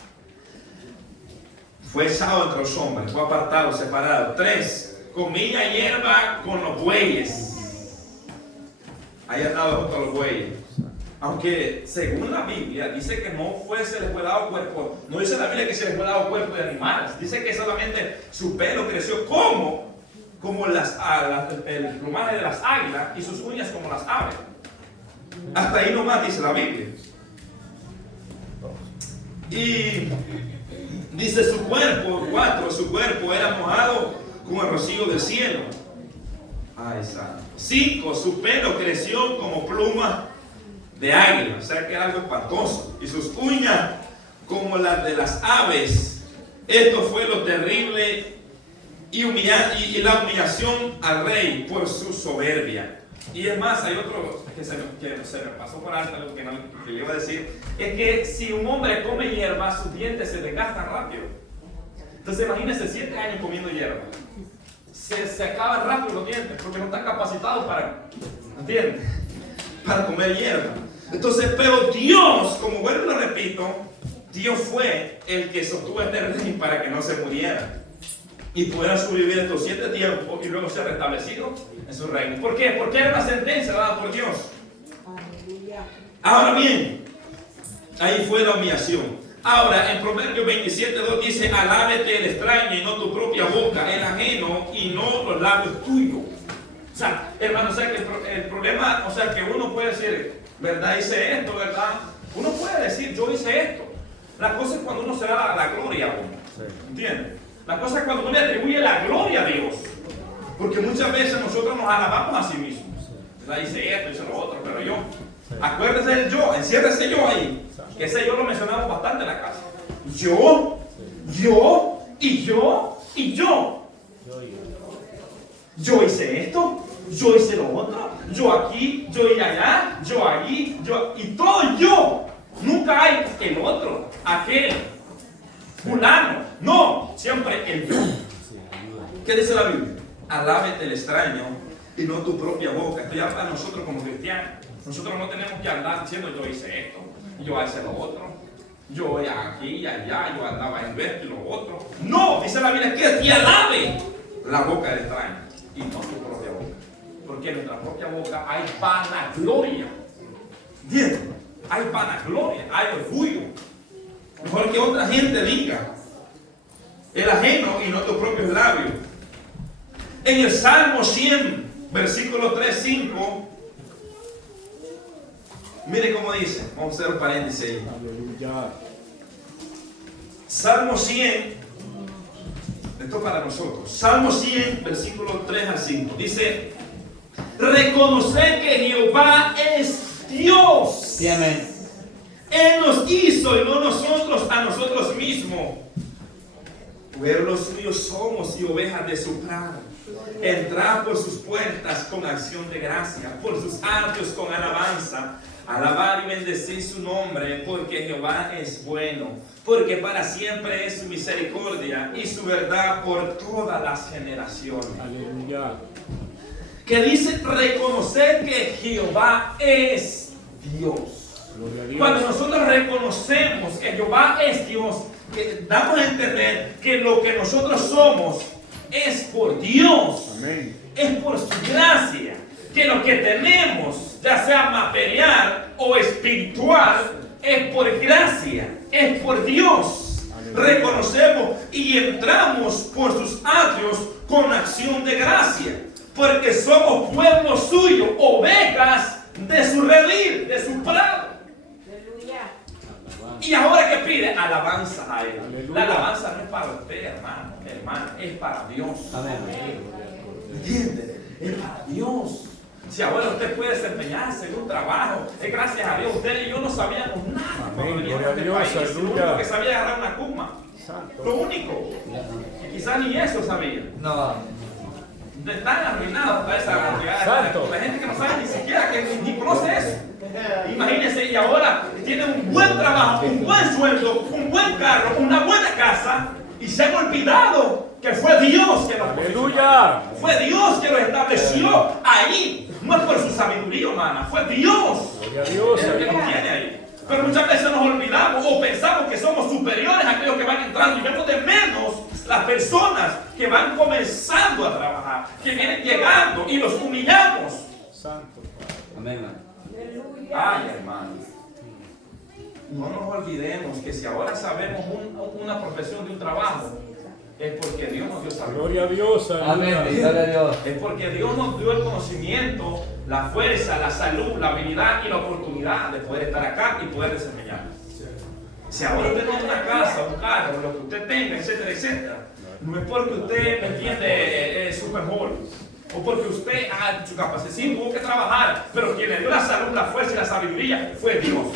Fue echado entre los hombres, fue apartado, separado. 3, comía hierba con los bueyes. Ahí estaba junto a los bueyes. Aunque según la Biblia dice que no se les fue dado cuerpo, no dice la Biblia que se les fue dado cuerpo de animales, dice que solamente su pelo creció como el plumaje de las águilas y sus uñas como las aves. Hasta ahí nomás dice la Biblia. Y dice su cuerpo, 4, su cuerpo era mojado con el rocío del cielo. Ay, santo. 5, su pelo creció como pluma de águila, o sea que era algo espantoso. Y sus uñas como las de las aves. Esto fue lo terrible y la humillación al rey por su soberbia. Y es más, hay otro que se me pasó por alto, algo que le iba a decir, es que si un hombre come hierba, sus dientes se desgastan rápido. Entonces imagínense 7 años comiendo hierba. Se acaban rápido los dientes porque no están capacitados para, ¿entiendes? Para comer hierba. Entonces, pero Dios, como vuelvo y lo repito, Dios fue el que sostuvo este rey para que no se muriera y pudiera sobrevivir estos 7 tiempos y luego ser restablecido en su reino. ¿Por qué? Porque era una sentencia dada por Dios. Ahora bien, ahí fue la humillación. Ahora, en Proverbios 27:2 dice: alábete el extraño y no tu propia boca, el ajeno y no los labios tuyos. O sea, hermano, o sea que el problema, o sea que uno puede decir, ¿verdad? Hice esto, ¿verdad? Uno puede decir, yo hice esto. La cosa es cuando uno se da la gloria a uno. ¿Entiendes? La cosa es cuando uno le atribuye la gloria a Dios. Porque muchas veces nosotros nos alabamos a sí mismos. ¿Verdad? Dice esto, dice lo otro, pero yo. Acuérdese del yo, enciérrese yo ahí. Que ese yo lo mencionamos bastante en la casa. Yo, y yo, y yo. Yo hice esto, yo hice lo otro, yo aquí, yo y allá, yo allí, yo, y todo yo. Nunca hay el otro, aquel, fulano. No, siempre el yo. ¿Qué dice la Biblia? Alábete el extraño y no tu propia boca. Esto ya para nosotros como cristianos. Nosotros no tenemos que andar diciendo yo hice esto, yo hice lo otro, yo aquí y allá, yo andaba en esto y lo otro. No, dice la Biblia que te alabe la boca del extraño y no tu propia boca. Porque en nuestra propia boca hay vanagloria. ¿Entiendes? Hay vanagloria, hay orgullo. Mejor que otra gente diga el ajeno y no tus propios labios. En el Salmo 100, versículo 3, 5, mire cómo dice. Vamos a hacer un paréntesis ahí. Aleluya. Salmo 100, esto para nosotros. Salmo 100, versículo 3 al 5. Dice: reconocer que Jehová es Dios. Sí, amén. Él nos hizo y no nosotros a nosotros mismos. Pueblos suyos somos y ovejas de su prado. Entrad por sus puertas con acción de gracia, por sus atrios con alabanza. Alabar y bendecir su nombre, porque Jehová es bueno, porque para siempre es su misericordia y su verdad por todas las generaciones. Aleluya. Que dice reconocer que Jehová es Dios. Gloria a Dios. Cuando nosotros reconocemos que Jehová es Dios, que damos a entender que lo que nosotros somos es por Dios. Amén. Es por su gracia. Que lo que tenemos, ya sea material o espiritual, es por gracia, es por Dios. Aleluya. Reconocemos y entramos por sus atrios con acción de gracia, porque somos pueblo suyo, ovejas de su redil, de su prado. Aleluya. Y ahora que pide alabanza a Él. Aleluya. La alabanza no es para usted, hermano, hermana, es para Dios. Amén. ¿Entiende? Es para Dios. Si ahora usted puede desempeñarse en un trabajo, es gracias a Dios. Usted y yo no sabíamos nada cuando Amén. veníamos Gloria a de Dios, este país. Lo aleluya. único que sabía agarrar una cuma. Santo. Lo único. Y quizás ni eso sabía. No. Están arruinados para esa realidad. Santo. La gente que no sabe ni siquiera, que ni conoce eso. Imagínense, y ahora tiene un buen trabajo, un buen sueldo, un buen carro, una buena casa, y se han olvidado que fue Dios que los posicionó. Aleluya. Fue Dios que los estableció ahí. No es por su sabiduría humana, fue Dios Gloria a Dios. el que nos tiene ahí. Pero muchas veces nos olvidamos o pensamos que somos superiores a aquellos que van entrando y vemos de menos las personas que van comenzando a trabajar, que vienen llegando y los humillamos. Santo. Amén, hermano. Aleluya. Ay, hermanos, no nos olvidemos que si ahora sabemos una profesión de un trabajo, es porque Dios nos dio sabiduría. Gloria a Dios. Amén. Aleluya. Gloria a Dios. Es porque Dios nos dio el conocimiento, la fuerza, la salud, la habilidad y la oportunidad de poder estar acá y poder desempeñarnos. Si ahora usted tiene una casa, un carro, lo que usted tenga, etcétera, etcétera, no es porque usted, ¿me entiende?, es super mejor. O porque usted, su capacidad, sí, tuvo que trabajar, pero quien le dio la salud, la fuerza y la sabiduría fue Dios.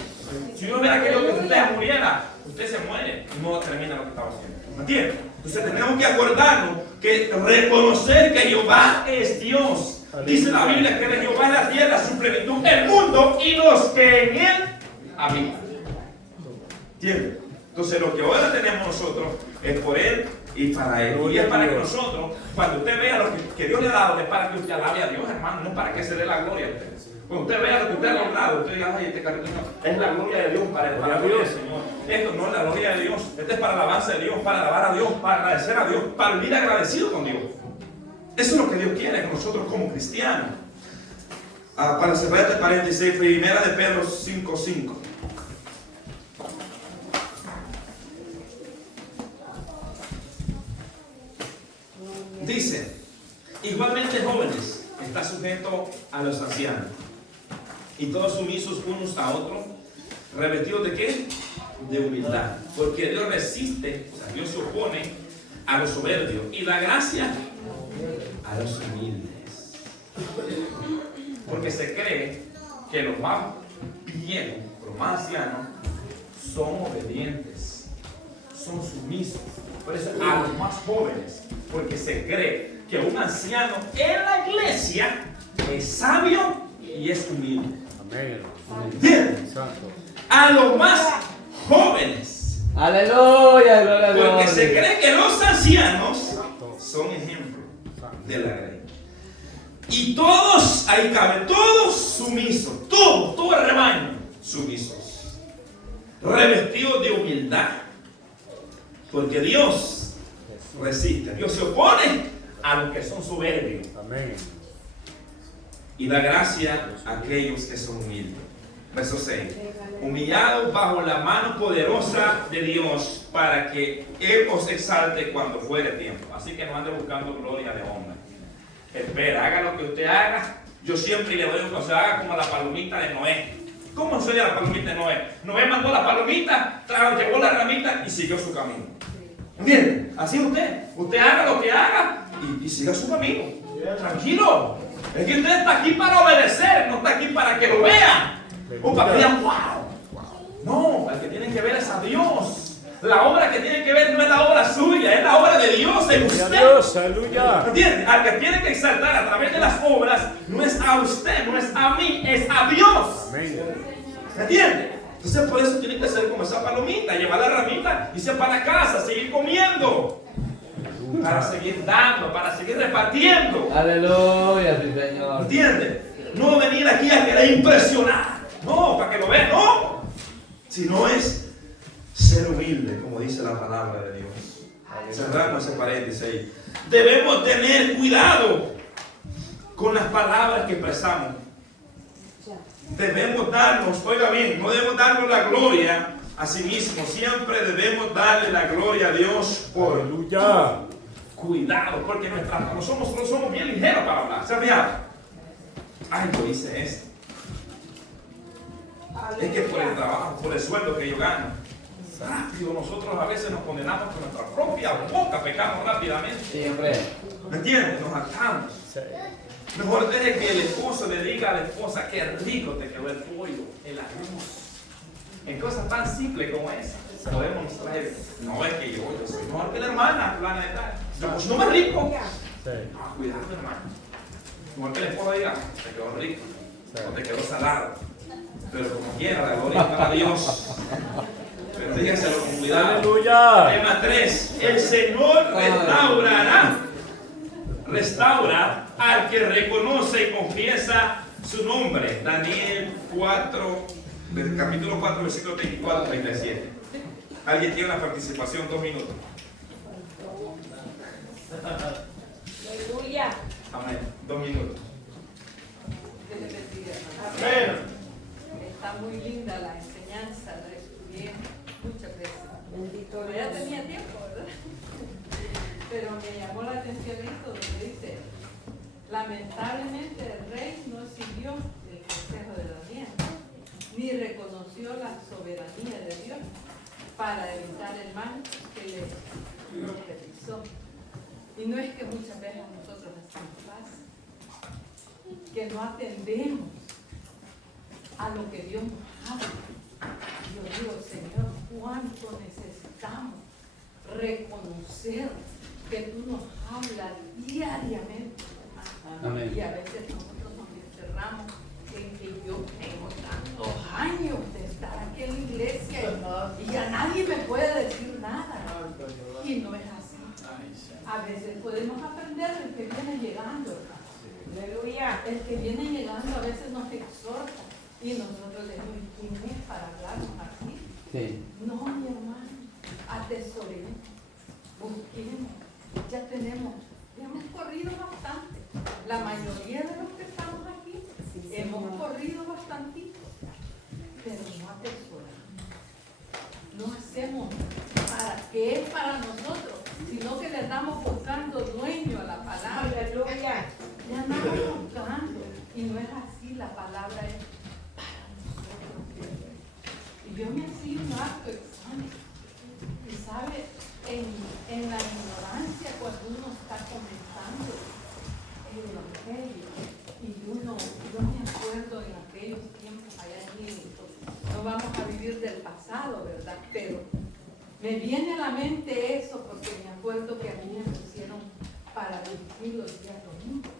Si Dios hubiera querido que usted muriera, usted se muere y no termina lo que estaba haciendo. ¿Me entiende? Entonces tenemos que acordarnos que reconocer que Jehová es Dios. Dice la Biblia que de Jehová es la tierra, su plenitud, el mundo y los que en él habitan. ¿Entiendes? Entonces lo que ahora tenemos nosotros es por él y para él. Y es para que nosotros, cuando usted vea lo que Dios le ha dado, es para que usted alabe a Dios, hermano, no para que se dé la gloria a usted. Cuando usted vea lo que usted ha logrado, usted diga, ay, este carrito no, es la gloria de Dios, para la gloria del Señor. Esto no es la gloria de Dios, esto es para la alabanza de Dios, para alabar a Dios, para agradecer a Dios, para vivir agradecido con Dios. Eso es lo que Dios quiere con nosotros como cristianos. Para cerrar este paréntesis, primera de Pedro 5:5. Dice, igualmente jóvenes, está sujeto a los ancianos, y todos sumisos unos a otros, revestidos de ¿qué? De humildad, porque Dios resiste, o sea, Dios se opone a los soberbios y da gracia a los humildes. Porque se cree que los más viejos, los más ancianos, son obedientes, son sumisos. Por eso a los más jóvenes, porque se cree que un anciano en la iglesia es sabio y es humilde. Amén. ¿Entiendes? Santo. A los más jóvenes, Aleluya, gloria a Dios. porque se cree que los ancianos son ejemplos de la ley. Y todos, ahí cabe, todos sumisos, todo el rebaño sumisos, revestidos de humildad, porque Dios resiste, Dios se opone a los que son soberbios Amén. y da gracia a aquellos que son humildes. Verso 6. Humillados bajo la mano poderosa de Dios para que Él os exalte cuando fuere tiempo. Así que no ande buscando gloria de hombre. Espera, haga lo que usted haga. Yo siempre le doy un consejo, haga como la palomita de Noé. ¿Cómo soy la palomita de Noé? Noé mandó la palomita, llevó la ramita y siguió su camino. ¿Entiende? Así usted. Usted haga lo que haga y siga su camino. Tranquilo. Es que usted está aquí para obedecer, no está aquí para que lo vean. O para que digan, wow. No, el que tiene que ver es a Dios. La obra que tiene que ver no es la obra suya, es la obra de Dios en Gloria a usted. Dios, aleluya. ¿Entiende? Al que tiene que exaltar a través de las obras no es a usted, no es a mí, es a Dios. Amén. ¿Entiende? Entonces por eso tiene que ser como esa palomita, llevar la ramita y irse para la casa, seguir comiendo, para seguir dando, para seguir repartiendo. Aleluya, sí, Señor. ¿Entiende? No venir aquí a querer impresionar. No, para que lo vean, no. Sino es ser humilde, como dice la palabra de Dios. Cerramos ese paréntesis. Debemos tener cuidado con las palabras que expresamos. Debemos darnos, oiga bien, no debemos darnos la gloria a sí mismos. Siempre debemos darle la gloria a Dios por Aleluya. cuidado, porque no somos bien ligeros para hablar. ¿Se fijan? Ay, lo hice esto. Es que por el trabajo, por el sueldo que yo gano, rápido nosotros a veces nos condenamos con nuestra propia boca, pecamos rápidamente. Sí, hombre. ¿Me entiendes? Nos atamos. Sí. Mejor deje que el esposo le diga a la esposa qué rico te quedó el pollo, el arroz. En cosas tan simples como esa, podemos mostrar, no es que yo soy mejor que la hermana, plana de tal. No, pues no más rico. Sí. No, cuidado, hermano. Igual que el esposo diga, te quedó rico, o te quedó salado. Pero como quiera, la gloria está a Dios. Pero dígaselo con cuidado. Aleluya. Tema 3. El Señor restaura al que reconoce y confiesa su nombre. Daniel 4, capítulo 4, versículo 34, 37. ¿Alguien tiene una participación? 2 minutos. Aleluya. Amén. 2 minutos. Que le bendiga. Amén. Está muy linda la enseñanza, la estudié muchas veces. Bendito Pero ya Dios. tenía tiempo, ¿verdad? Pero me llamó la atención esto donde dice, lamentablemente el rey no siguió el consejo de Daniel, ni reconoció la soberanía de Dios para evitar el mal que le profetizó. Y no es que muchas veces nosotros estamos fácil, que no atendemos a lo que Dios nos habla. Yo digo, Señor, cuánto necesitamos reconocer que tú nos hablas diariamente. Amén. Y a veces nosotros nos encerramos en que yo tengo tantos años de estar aquí en la iglesia y a nadie me puede decir nada. Y no es así. A veces podemos aprender del que viene llegando. Aleluya. El que viene llegando a veces nos exhorta y nosotros le decimos, ¿quién es para hablarnos así? Sí. No, mi hermano, atesoremos, busquemos, ya hemos corrido bastante. La mayoría de los que estamos aquí hemos corrido bastantito, pero no atesoramos. No hacemos para que es para nosotros, sino que le andamos buscando dueño a la palabra. Aleluya. Le andamos buscando y no es así, la palabra es para nosotros. Y yo me hacía un acto examen. Y sabe, en la ignorancia cuando uno está comenzando, Me viene a la mente eso porque me acuerdo que a mí me pusieron para dirigir los días domingos.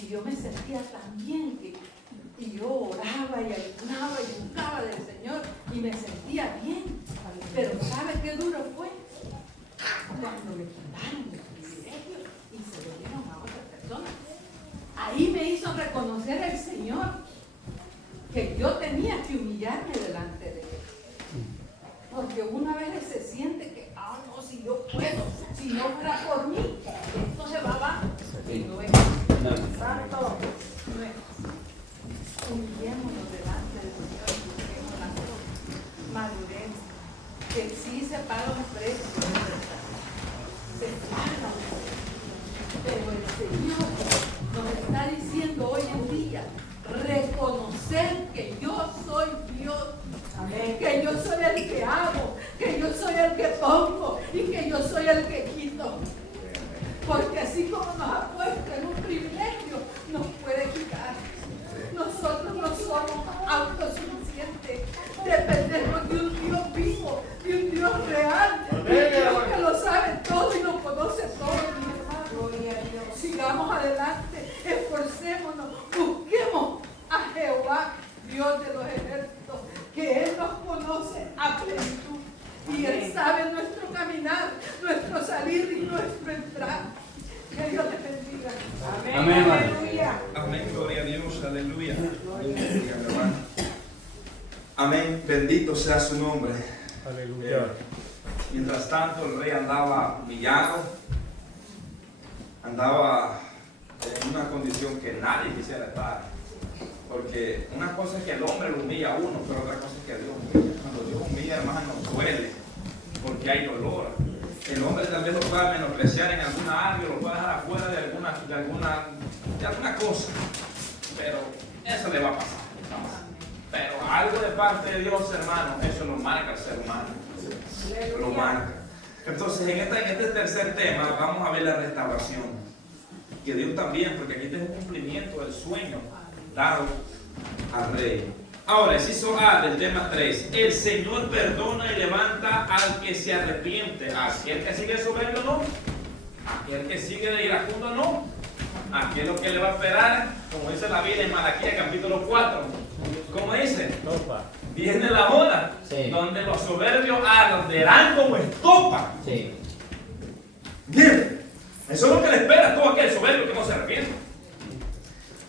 Y yo me sentía tan bien y yo oraba y ayunaba y buscaba del Señor y me sentía bien. Pero ¿sabe qué duro fue? Cuando le quitaron el privilegio y se lo dieron a otra persona. Ahí me hizo reconocer el Señor que yo tenía que humillarme delante de Él. Porque una vez se siente que, no, si yo puedo, si no fuera por mí, esto se va abajo. Y no es. Santo, no es. Humillémonos delante del Señor y busquemos la cosa. Maduremos. Que sí se paga un precio, es verdad. Se paga un precio. Pero el Señor nos está diciendo hoy en día, reconocer que yo soy Dios. Amén. Que yo soy el que hago, que yo soy el que pongo y que yo soy el que quito. Porque así como nos ha puesto en un privilegio, nos puede quitar. Nosotros no somos autosuficientes, dependemos de un Dios vivo, de un Dios real, de un Dios que lo sabe todo y lo conoce todo, mi hermano. Sigamos adelante, esforcémonos, busquemos a Jehová, Dios de los ejércitos, que Él nos conoce a plenitud y Él sabe nuestro caminar, nuestro salir y nuestro entrar. Que Dios les bendiga. Amén. Amén. Aleluya. Amén, gloria a Dios, aleluya. Bendiga, mi hermano. Amén, bendito sea su nombre. Aleluya. Mientras tanto, el rey andaba humillado, andaba en una condición que nadie quisiera estar. Porque una cosa es que el hombre lo humilla a uno, pero otra cosa es que Dios humilla. Cuando Dios humilla, hermano, duele, porque hay dolor. El hombre tal vez lo pueda menospreciar en alguna área, lo pueda dejar afuera de alguna cosa, pero eso le va a pasar. Pero algo de parte de Dios, hermano, eso lo marca el ser humano. Lo marca. Entonces, en este tercer tema, vamos a ver la restauración. Que Dios también, porque aquí está un cumplimiento del sueño dado al rey. Ahora, inciso A del tema 3. El Señor perdona y levanta al que se arrepiente. Aquel que sigue soberbio no. Aquel que sigue de iracundo no. Aquel lo que le va a esperar, como dice la Biblia en Malaquías capítulo 4. ¿Cómo dice? Topa. Viene la hora donde los soberbios arderán como estopa. Sí. Bien, eso es lo que le espera a todo aquel soberbio que no se arrepiente.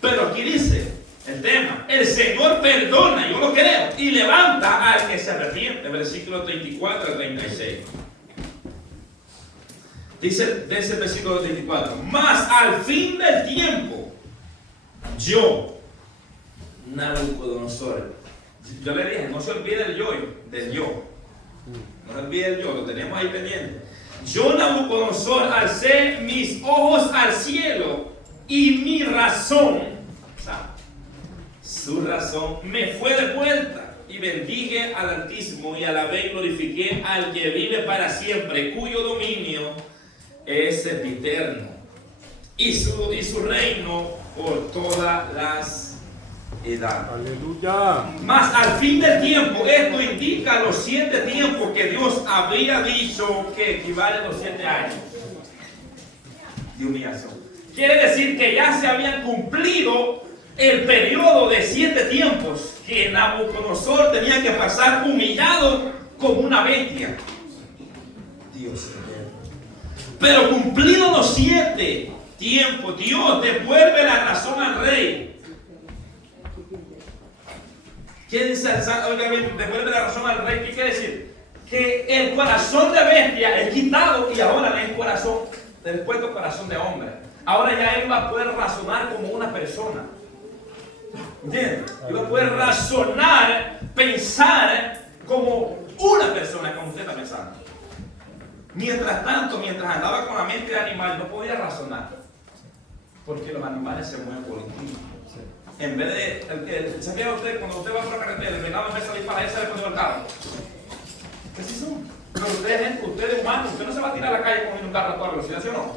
Pero aquí dice el tema, el Señor perdona, yo lo creo, y levanta al que se arrepiente. Versículo 34 al 36. Dice el versículo 34, mas al fin del tiempo, yo, Nabucodonosor, yo le dije, no se olvide del yo. No se olvide del yo, lo tenemos ahí pendiente. Yo, Nabucodonosor, alcé mis ojos al cielo y mi razón, o sea, su razón, me fue de vuelta y bendije al Altísimo y alabé y glorifiqué al que vive para siempre, cuyo dominio es sempiterno y su reino por todas las edades. Aleluya. Mas al fin del tiempo, esto indica los 7 tiempos que Dios había dicho que equivalen a los 7 años de humillación. Quiere decir que ya se habían cumplido el periodo de 7 tiempos que Nabucodonosor tenía que pasar humillado como una bestia. Dios mío. Pero cumplidos los 7 tiempos, Dios devuelve la razón al rey. ¿Qué dice? Oiga bien, devuelve la razón al rey. ¿Qué quiere decir? Que el corazón de bestia es quitado y ahora es corazón, después del corazón de hombre. Ahora ya él va a poder razonar como una persona. ¿Entiendes? Él va a poder razonar, pensar como una persona, como usted está pensando. Mientras tanto, mientras andaba con la mente de animal, no podía razonar. Porque los animales se mueven por instinto. En vez de, ¿sabía usted cuando usted va por la carretera, el venado en vez de salir para allá, sale con el carro? ¿Qué sí son? Pero usted es humano, usted no se va a tirar a la calle cogiendo un carro a toda velocidad, ¿sí o no?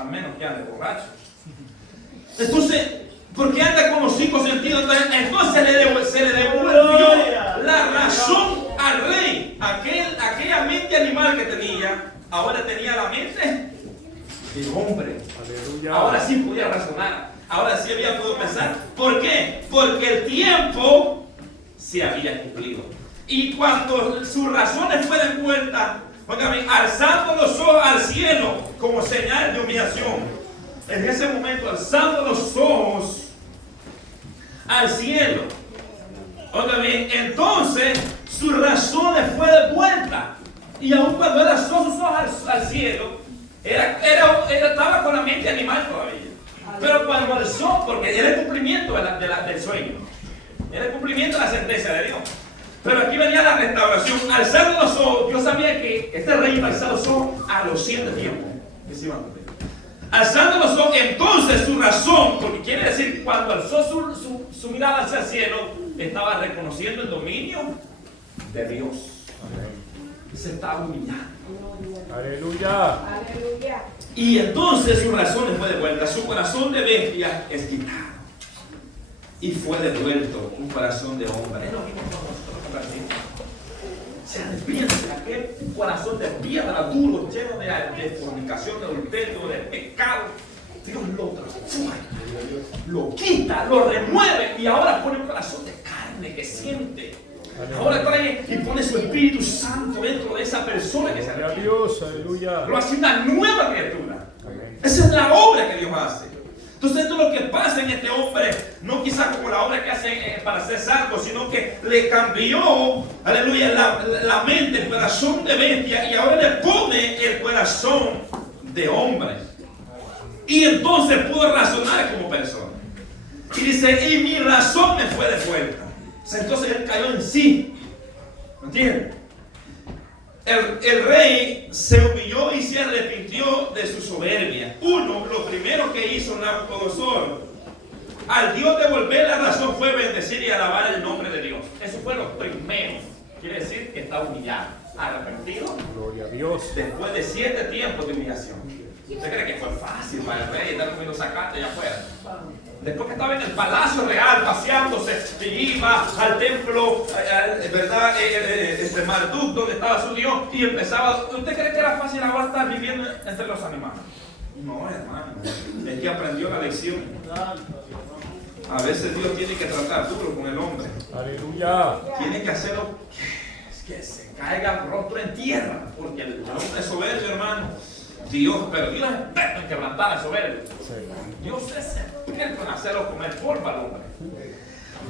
Al menos que ande borracho. Entonces, porque anda con los 5 sentidos, entonces se le devolvió la razón al rey. Aquella aquella mente animal que tenía, ahora tenía la mente de hombre. Aleluya. Ahora sí podía razonar. Ahora sí había podido pensar. ¿Por qué? Porque el tiempo se había cumplido. Y cuando sus razones fue de vuelta, óigame, alzando los ojos al cielo como señal de humillación. En ese momento, alzando los ojos al cielo. Óigame, entonces sus razones fue de vuelta. Y aun cuando él alzó sus ojos al cielo, estaba con la mente animal todavía. Pero cuando alzó, porque era el cumplimiento del sueño, era el cumplimiento de la sentencia de Dios. Pero aquí venía la restauración. Alzando los ojos, Dios sabía que este rey iba a alzar los ojos a los 7 tiempos. Alzando los ojos, entonces su razón, porque quiere decir, cuando alzó su mirada hacia el cielo, estaba reconociendo el dominio de Dios. Se estaba humillando. Aleluya. Aleluya. Y entonces su razón fue devuelta. Su corazón de bestia es quitado. Y fue devuelto un corazón de hombre. Es lo mismo que nosotros compartimos. Se arrepiente aquel corazón de piedra duro, lleno de fornicación, de adulterio, de pecado. Dios lo transforma, lo quita, lo remueve y ahora pone un corazón de carne que siente. Ahora trae y pone su Espíritu Santo dentro de esa persona que se Gloria a arrepiente. Dios, aleluya. Lo hace una nueva criatura. Amén. Esa es la obra que Dios hace. Entonces esto es lo que pasa en este hombre, no quizás como la obra que hace para ser salvo, sino que le cambió, aleluya, la mente, el corazón de bestia, y ahora le pone el corazón de hombre. Y entonces pudo razonar como persona. Y dice, y mi razón me fue devuelta. Entonces él cayó en sí. ¿Me entiendes? El rey se humilló y se arrepintió de su soberbia. Lo primero que hizo Nabucodonosor al Dios devolver la razón fue bendecir y alabar el nombre de Dios. Eso fue lo primero. Quiere decir que está humillado, arrepentido. Gloria a Dios. Después de 7 tiempos de humillación. ¿Usted cree que fue fácil para el rey estar comiendo zacate allá afuera? Después que estaba en el palacio real paseándose, y iba al templo, ¿verdad? Marduk, donde estaba su Dios, y empezaba. ¿Usted cree que era fácil ahora estar viviendo entre los animales? No, hermano. Es que aprendió la lección. A veces Dios tiene que tratar duro con el hombre. Aleluya. Tiene que hacerlo que se caiga el rostro en tierra, porque el hombre es soberbio, hermano. Pero Dios es experto en quebrantar al soberbio. Dios es experto en hacerlo comer polvo al hombre.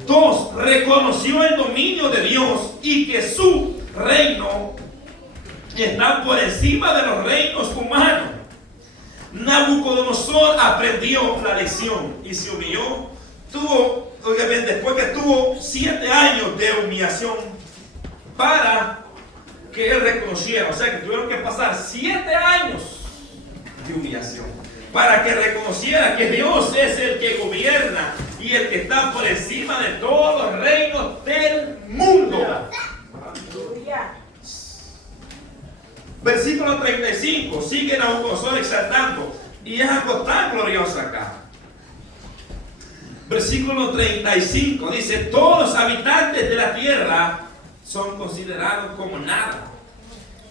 2. Reconoció el dominio de Dios y que su reino está por encima de los reinos humanos. Nabucodonosor aprendió la lección y se humilló. Después que tuvo 7 años de humillación para que él reconociera. O sea que tuvieron que pasar 7 años de humillación para que reconociera que Dios es el que gobierna y el que está por encima de todos los reinos del mundo. Aleluya. Versículo 35, sigue Nabucodonosor exaltando, y es algo tan glorioso acá. Versículo 35 dice, todos los habitantes de la tierra son considerados como nada,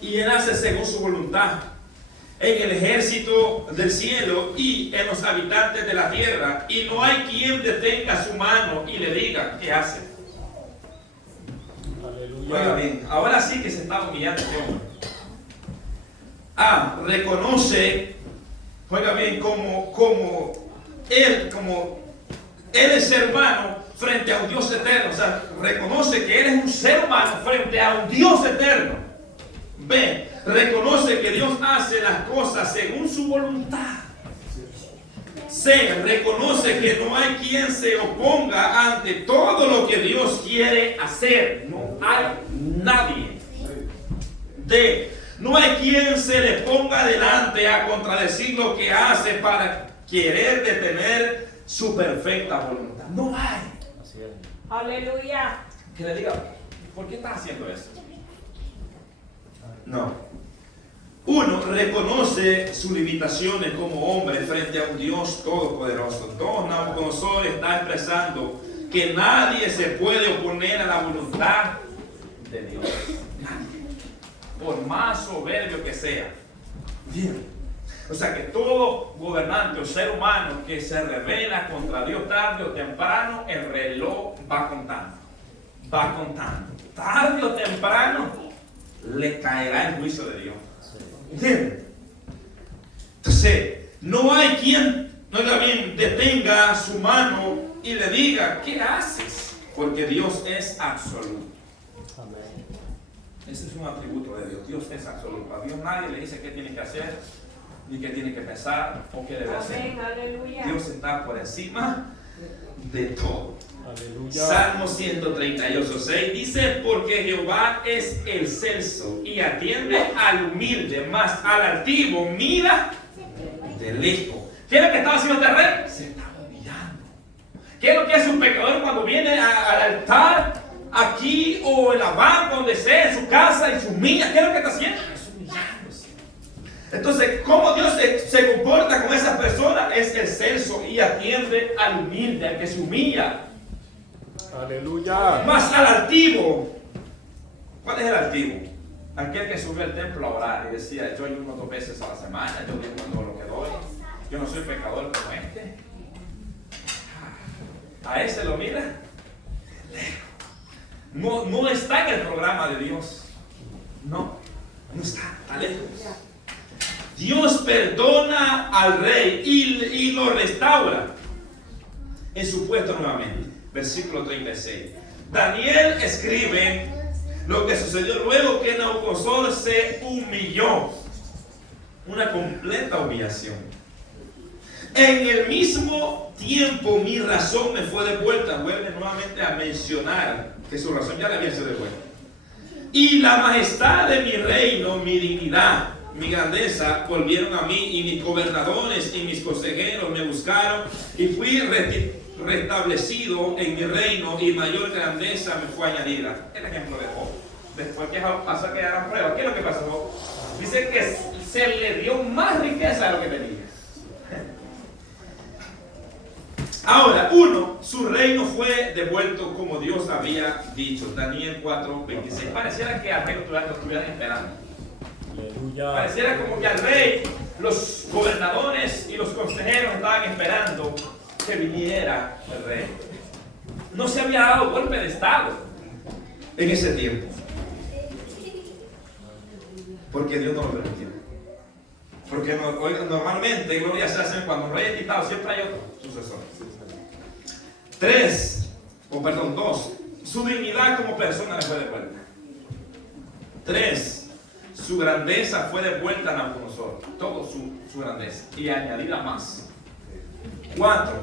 y él hace según su voluntad en el ejército del cielo y en los habitantes de la tierra, y no hay quien detenga su mano y le diga qué hace. Oiga Aleluya. bien, ahora sí que se está humillando este hombre. Reconoce, oiga bien, como él es ser humano frente a un Dios eterno. O sea, reconoce que él es un ser humano frente a un Dios eterno. B, reconoce que Dios hace las cosas según su voluntad. C, reconoce que no hay quien se oponga ante todo lo que Dios quiere hacer. No hay nadie. D, no hay quien se le ponga delante a contradecir lo que hace para querer detener su perfecta voluntad. No hay. Aleluya. Que le diga, ¿por qué estás haciendo eso? No. 1. Reconoce sus limitaciones como hombre frente a un Dios todopoderoso. 2. Nabucodonosor está expresando que nadie se puede oponer a la voluntad de Dios. Nadie. por más soberbio que sea. Bien. O sea que todo gobernante o ser humano que se rebela contra Dios tarde o temprano, el reloj va contando. Va contando. Tarde o temprano le caerá el juicio de Dios. ¿Entienden? Entonces, no hay quien, oiga bien, detenga su mano y le diga, ¿qué haces? Porque Dios es absoluto. Ese es un atributo de Dios. Dios es absoluto. A Dios nadie le dice qué tiene que hacer, ni qué tiene que pensar o qué debe hacer. Amén, aleluya. Dios está por encima de todo. Aleluya. Salmo 138:6 dice, porque Jehová es excelso y atiende al humilde, mas al altivo mira de lejos. ¿Qué es lo que estaba haciendo este rey? Se estaba humillando. ¿Qué es lo que hace un pecador cuando viene al altar, aquí o en la banca, donde sea, en su casa, y se humilla? ¿Qué es lo que está haciendo? Es humillándose. Entonces, ¿cómo Dios se comporta con esas personas? Es excelso y atiende al humilde, al que se humilla. Aleluya. Más al altivo. ¿Cuál es el altivo? Aquel que subió al templo a orar y decía, yo ayuno 2 veces a la semana, yo diezmo lo que doy, yo no soy pecador como este. A ese lo mira lejos. No está en el programa de Dios. No está lejos. Dios perdona al rey y lo restaura en su puesto nuevamente. Versículo 36. Daniel escribe lo que sucedió luego que Nabucodonosor se humilló. Una completa humillación. En el mismo tiempo mi razón me fue devuelta. Vuelve nuevamente a mencionar que su razón ya le había sido devuelta. Y la majestad de mi reino, mi dignidad, mi grandeza volvieron a mí, y mis gobernadores y mis consejeros me buscaron, y fui restablecido en mi reino, y mayor grandeza me fue añadida. El ejemplo de Job. Después que pasó a quedar a prueba, ¿qué es lo que pasó? Dice que se le dio más riqueza de lo que tenía. Ahora, su reino fue devuelto como Dios había dicho. Daniel 4:26. Pareciera que al rey lo estuvieran esperando. Aleluya. Pareciera como que al rey, los gobernadores y los consejeros estaban esperando que viniera el rey. No se había dado golpe de estado en ese tiempo, porque Dios no lo permitió. Porque normalmente glorias se hacen cuando un rey es quitado, siempre hay otro sucesor. 2. Su dignidad como persona le fue devuelta. 3. Su grandeza fue devuelta a Nabucodonosor. Todo su grandeza. Y añadida más. 4.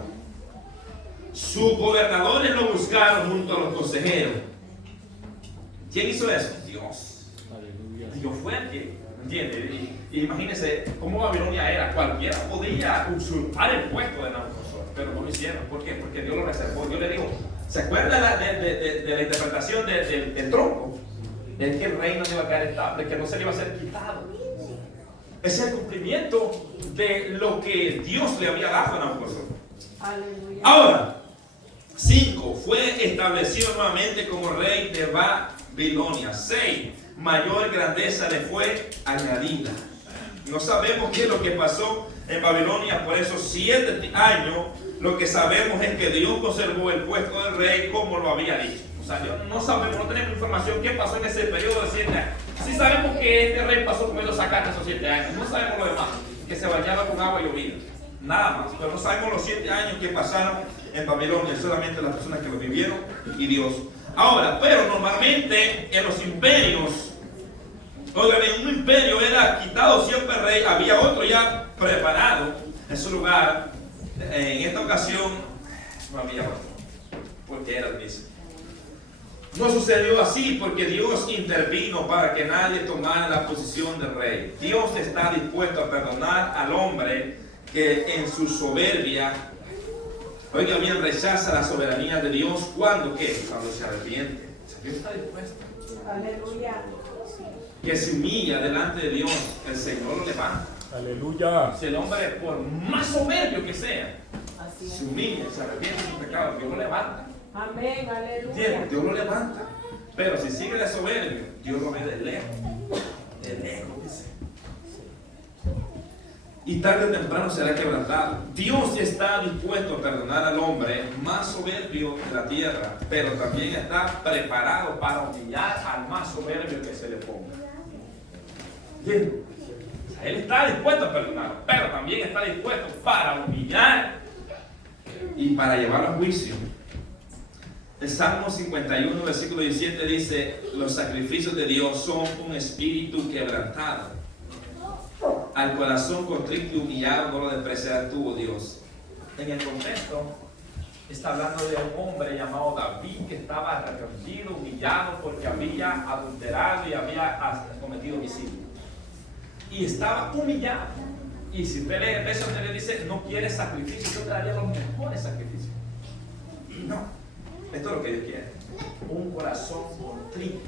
Sus gobernadores lo buscaron junto a los consejeros. ¿Quién hizo eso? Dios. Aleluya. Dios fue el que, ¿entiende? Y imagínense cómo Babilonia era. Cualquiera podía usurpar el puesto de Nabucodonosor, pero no lo hicieron. ¿Por qué? Porque Dios lo reservó. Dios le dijo, ¿se acuerda de la interpretación del tronco? Es que el reino no iba a quedar estable, que no se le iba a ser quitado. Es el cumplimiento de lo que Dios le había dado a Nabucodonosor. Aleluya. Ahora, 5. Fue establecido nuevamente como rey de Babilonia. 6. Mayor grandeza le fue añadida. No sabemos qué es lo que pasó en Babilonia por esos 7 años. Lo que sabemos es que Dios conservó el puesto del rey como lo había dicho. O sea, no sabemos, no tenemos información qué pasó en ese periodo de 7 años. Sí sabemos que este rey pasó comiendo zacate esos 7 años. No sabemos lo demás, que se bañaba con agua y llovía. Nada más. Pero no sabemos los 7 años que pasaron en Babilonia. Solamente las personas que lo vivieron y Dios. Ahora, pero normalmente en los imperios, oigan, en un imperio era quitado siempre el rey, había otro ya preparado en su lugar. En esta ocasión no había otro, porque era el mismo. No sucedió así porque Dios intervino para que nadie tomara la posición del rey. Dios está dispuesto a perdonar al hombre que en su soberbia, oiga bien, rechaza la soberanía de Dios. ¿Cuándo qué? Cuando se arrepiente. Dios está dispuesto. Aleluya. Que se humilla delante de Dios, el Señor lo levanta. Aleluya. Si el hombre, por más soberbio que sea, Así se es. humilla, se arrepiente de su pecado, Dios lo levanta. Amén, aleluya. ¿Entiendes? Dios lo levanta. Pero si sigue de soberbio, Dios lo ve de lejos. El ego, dice. Y tarde o temprano será quebrantado. Dios está dispuesto a perdonar al hombre más soberbio de la tierra, pero también está preparado para humillar al más soberbio que se le ponga. ¿Entiendes? O sea, Él está dispuesto a perdonar, pero también está dispuesto para humillar y para llevarlo a juicio. El Salmo 51, versículo 17 dice: los sacrificios de Dios son un espíritu quebrantado. Al corazón contrito y humillado no lo despreciarás tú, oh Dios. En el contexto está hablando de un hombre llamado David que estaba arrepentido, humillado porque había adulterado y había cometido homicidio. Y estaba humillado. Y si usted lee el verso anterior dice: no quiere sacrificios, yo te daría los mejores sacrificios. No, esto es lo que Dios quiere. Un corazón contrito.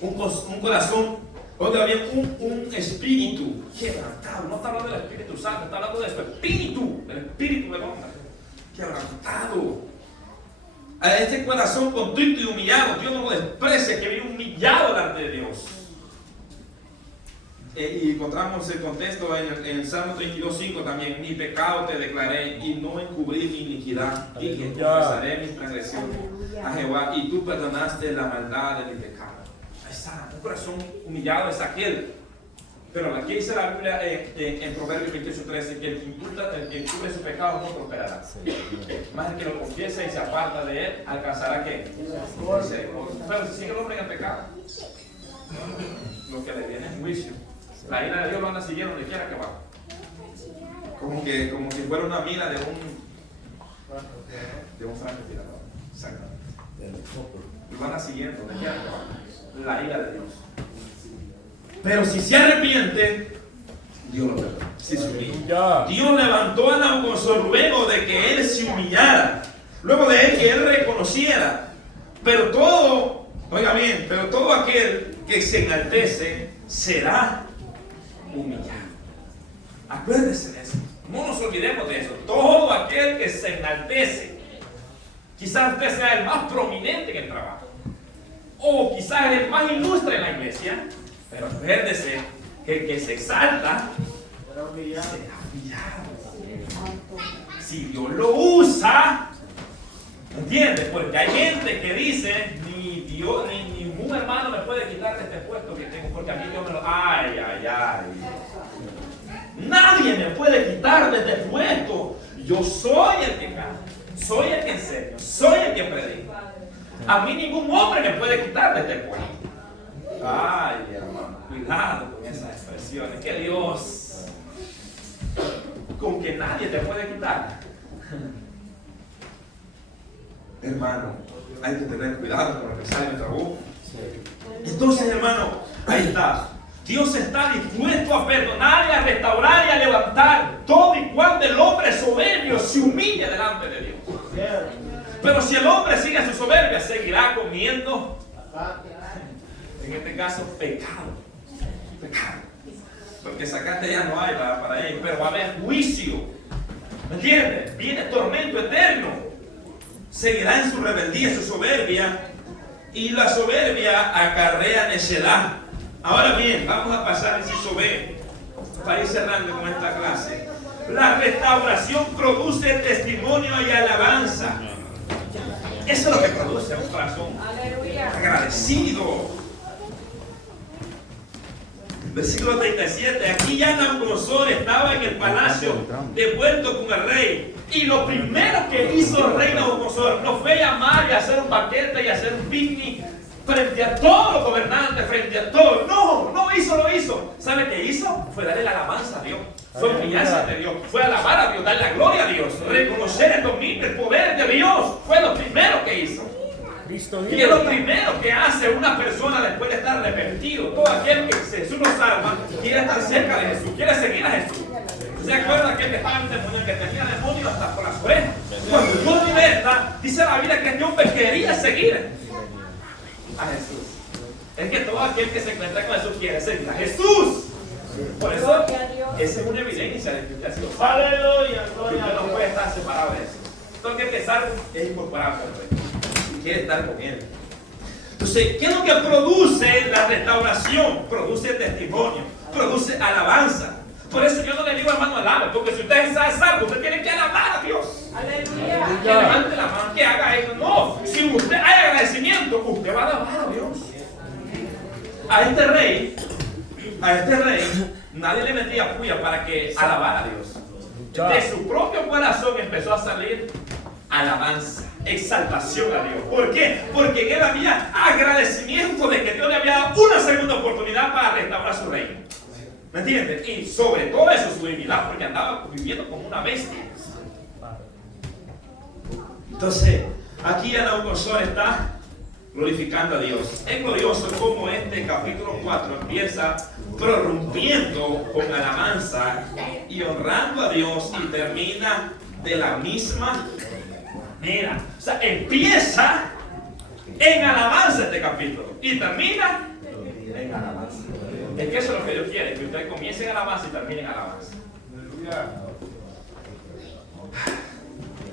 Un corazón. Otra bien, un espíritu quebrantado. No está hablando del Espíritu Santo, está hablando de su espíritu, del espíritu del hombre. Quebrantado. A este corazón contrito y humillado, Dios no lo desprecia, que vive humillado delante de Dios. Y encontramos el contexto en el Salmo 32:5 también: mi pecado te declaré y no encubrí mi iniquidad. Dije: confesaré mis transgresiones a Jehová y tú perdonaste la maldad de mi pecado. Un corazón humillado es aquel. Pero aquí dice la Biblia en Proverbios 28:13 que el que encubre su pecado no prosperará. Más el que lo confiesa y se aparta de él alcanzará ¿qué? Pero si sigue el hombre en el pecado, lo que le viene es juicio. La ira de Dios lo anda siguiendo donde quiera que va. Como si fuera una mina de un francotirador. Exactamente. Lo anda siguiendo donde quiera que va. La ira de Dios. Pero si se arrepiente, Dios lo perdona. Si se humilla. Dios levantó a Nabucodonosor luego de que él se humillara, luego de que él reconociera. Pero todo, oiga bien, pero todo aquel que se enaltece será humillado. Acuérdese de eso. No nos olvidemos de eso. Todo aquel que se enaltece, quizás usted sea el más prominente en el trabajo, o quizás el más ilustre en la iglesia, pero acuérdese que el que se exalta será humillado. Si Dios lo usa, ¿entiendes? Porque hay gente que dice: ni Dios, ni ningún hermano me puede quitar de este puesto que tengo, porque a mí Dios me lo... Ay. Nadie me puede quitar de este puesto. Yo soy el que canta, soy el que enseño, soy el que predica. A mí ningún hombre me puede quitar de este puesto. Ay, hermano, cuidado con esas expresiones. Que Dios, con que nadie te puede quitar. Hermano, hay que tener cuidado con lo que sale de nuestra boca. Entonces, hermano, ahí está. Dios está dispuesto a perdonar y a restaurar y a levantar todo y cuando el hombre soberbio se humilla delante de Dios. Pero si el hombre sigue su soberbia, seguirá comiendo, en este caso, pecado. Porque sacarte ya no hay para ellos, pero va a haber juicio. ¿Me entiendes? Viene tormento eterno. Seguirá en su rebeldía, su soberbia, y la soberbia acarrea necedad. Ahora bien, vamos a pasar al inciso B para ir cerrando con esta clase. La restauración produce testimonio y alabanza. Eso es lo que produce un corazón agradecido. Versículo 37. Aquí ya Nabucodonosor estaba en el palacio devuelto con el rey. Y lo primero que hizo el rey Nabucodonosor no fue llamar y hacer un banquete y hacer un picnic frente a todos los gobernantes, frente a todos. No lo hizo. ¿Sabe qué hizo? Fue darle la alabanza a Dios. Fue humillarse ante Dios. Fue alabar a Dios, darle la gloria a Dios. Reconocer el dominio, el poder de Dios. Fue lo primero que hizo. Y es lo primero que hace una persona después de estar arrepentido. Todo aquel que Jesús nos salva quiere estar cerca de Jesús, quiere seguir a Jesús. ¿Se acuerdan que estaba en demonio, que tenía demonio hasta por las orejas? Cuando Dios liberta, dice la Biblia que este hombre quería seguir a Jesús. Es que todo aquel que se encuentra con Jesús quiere seguir a Jesús. Por eso, esa es una evidencia de que usted ha sido salvo. Aleluya, Usted no puede estar separado de eso. Todo aquel que es salvo es incorporado al Rey. Quiere estar con Él. Entonces, ¿qué es lo que produce la restauración? Produce testimonio, produce alabanza. Por eso yo no le digo, hermano, alabe, porque si usted está salvo, usted tiene que alabar a Dios. Aleluya. Que levante la mano, que haga eso. No, si usted hay agradecimiento, usted va a alabar a Dios. A este rey, nadie le metía puya para que alabara a Dios. De su propio corazón empezó a salir alabanza, exaltación a Dios. ¿Por qué? Porque en él había agradecimiento de que Dios le había dado una segunda oportunidad para restaurar su reino. ¿Me entiendes? Y sobre todo eso, su divinidad, porque andaba viviendo como una bestia. Entonces, aquí Nabucodonosor está glorificando a Dios. Es glorioso como este capítulo 4 empieza prorrumpiendo con alabanza y honrando a Dios y termina de la misma manera. O sea, empieza en alabanza este capítulo y termina en alabanza. Es que eso es lo que Dios quiere, que ustedes comiencen en alabanza y terminen en alabanza.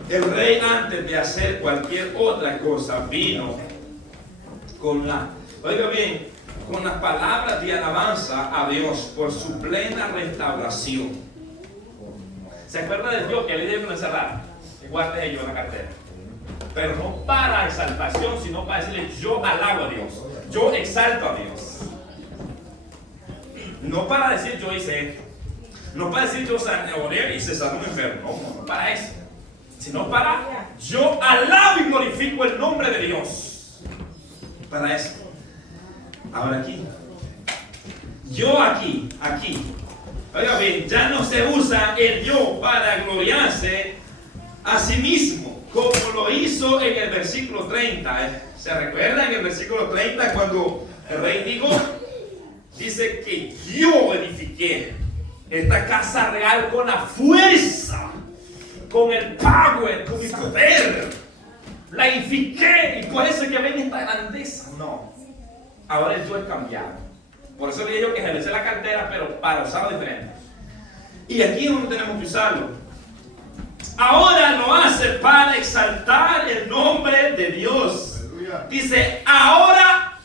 El rey, antes de hacer cualquier otra cosa, vino con oiga bien, con las palabras de alabanza a Dios por su plena restauración. ¿Se acuerda del Dios que le dijo que lo encerrara? Que guarde ello en la cartera. Pero no para exaltación, sino para decirle: yo alabo a Dios, yo exalto a Dios. No para decir yo hice esto, no para decir yo oré y se sanó un enfermo, no para eso, sino para yo alabo y glorifico el nombre de Dios. Para eso. Ahora aquí, oiga bien, ya no se usa el yo para gloriarse a sí mismo, como lo hizo en el versículo 30. ¿Se recuerda en el versículo 30 cuando el rey dice que yo edifiqué esta casa real con la fuerza, con el power, con mi poder? La edifiqué y por eso es que ven esta grandeza. No, ahora el yo es cambiado. Por eso le digo que ejerce la cartera, pero para usarlo diferente. Y aquí es donde tenemos que usarlo. Ahora lo hace para exaltar el nombre de Dios. Dice: ahora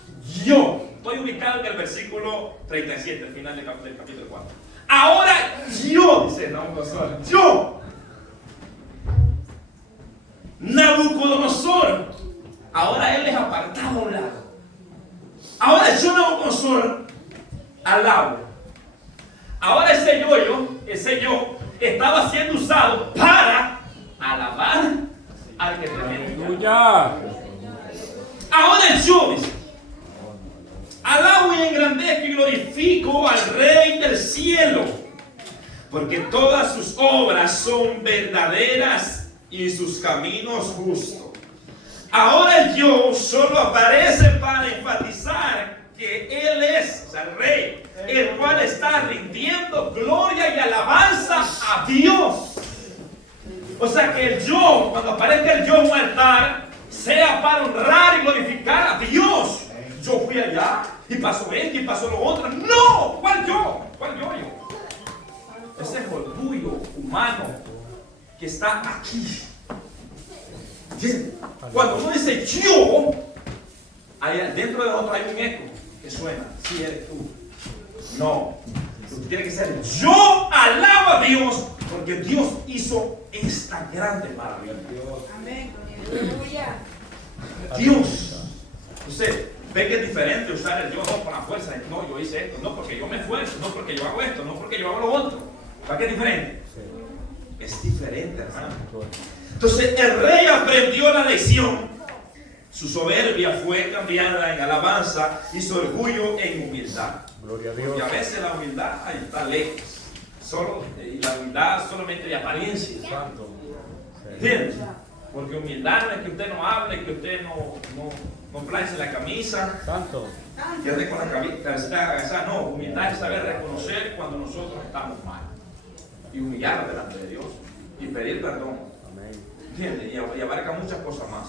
yo. Estoy ubicado en el versículo 37, al final del capítulo 4. Ahora yo, dice Nabucodonosor, yo, Nabucodonosor, ahora él es apartado a un lado. Ahora yo, Nabucodonosor, alabo. Ahora ese yo, estaba siendo usado para alabar al que tenía. Aleluya. Ahora yo, dice: alabo y engrandezco y glorifico al Rey del cielo, porque todas sus obras son verdaderas y sus caminos justos. Ahora el yo solo aparece para enfatizar que Él es, o sea, el Rey, el cual está rindiendo gloria y alabanza a Dios. O sea que el yo, cuando aparezca el yo en un altar, sea para honrar y glorificar a Dios. Yo fui allá y pasó esto y pasó lo otro. No, ¿cuál yo? ¿Cuál yo? Ese es el orgullo humano que está aquí. ¿Entiendes? Cuando uno dice yo, dentro de nosotros hay un eco que suena: sí, eres tú. No, tiene que ser: yo alabo a Dios porque Dios hizo esta grande maravilla. Amén. Aleluya. Dios. Usted ve que es diferente usar el yo no con la fuerza. No, yo hice esto, no porque yo me esfuerzo, no porque yo hago esto, no porque yo hago lo otro. ¿Para qué es diferente? Es diferente, hermano. Entonces el rey aprendió la lección. Su soberbia fue cambiada en alabanza y su orgullo en humildad. Gloria a Dios. Porque a veces la humildad ahí está lejos. Y la humildad solamente de apariencia. Santo. ¿Entiendes? Porque humildad no es que usted no hable, que usted no planche la camisa. Santo. Que ande con la cabeza agachada. No, humildad es saber reconocer cuando nosotros estamos mal. Y humillar delante de Dios. Y pedir perdón. Amén. ¿Entiendes? Y abarca muchas cosas más.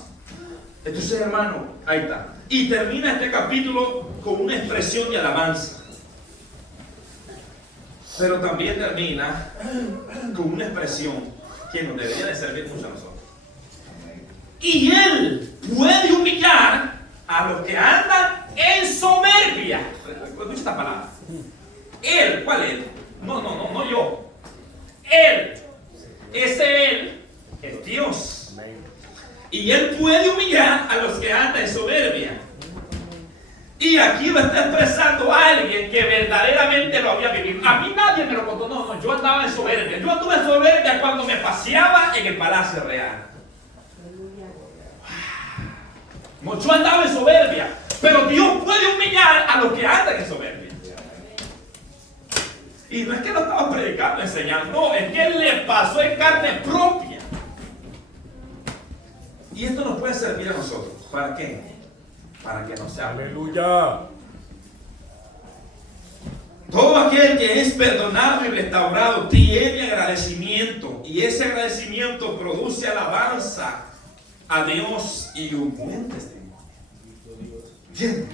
Entonces, hermano, ahí está. Y termina este capítulo con una expresión de alabanza. Pero también termina con una expresión que nos debería de servir mucho a nosotros. Y él puede humillar a los que andan en soberbia. Escucha esta palabra. Él, ¿cuál él? No yo. Él. Ese él es Dios. Y él puede humillar a los que andan en soberbia. Y aquí lo está expresando alguien que verdaderamente lo había vivido. A mí nadie me lo contó. No, yo andaba en soberbia. Yo anduve en soberbia cuando me paseaba en el Palacio Real. No, yo andaba en soberbia. Pero Dios puede humillar a los que andan en soberbia. Y no es que lo estaba predicando, enseñando. No, es que Él le pasó en carne propia. Y esto nos puede servir a nosotros. ¿Para qué? Para que no seamos. Aleluya. Todo aquel que es perdonado y restaurado tiene agradecimiento. Y ese agradecimiento produce alabanza a Dios y un buen testimonio. ¿Entienden?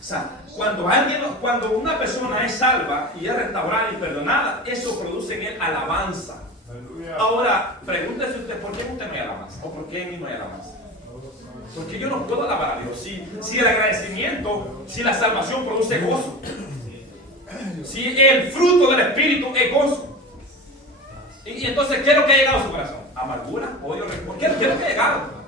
O sea, cuando una persona es salva y es restaurada y perdonada, eso produce en él alabanza. Ahora, pregúntese usted, ¿por qué usted no hay alabanza? ¿O por qué en mí no hay alabanza? Porque yo no puedo alabar a Dios. Si el agradecimiento, si la salvación produce gozo, si el fruto del Espíritu es gozo, y entonces, ¿qué es lo que ha llegado a su corazón? ¿Amargura? ¿Odio? ¿Qué es lo que ha llegado?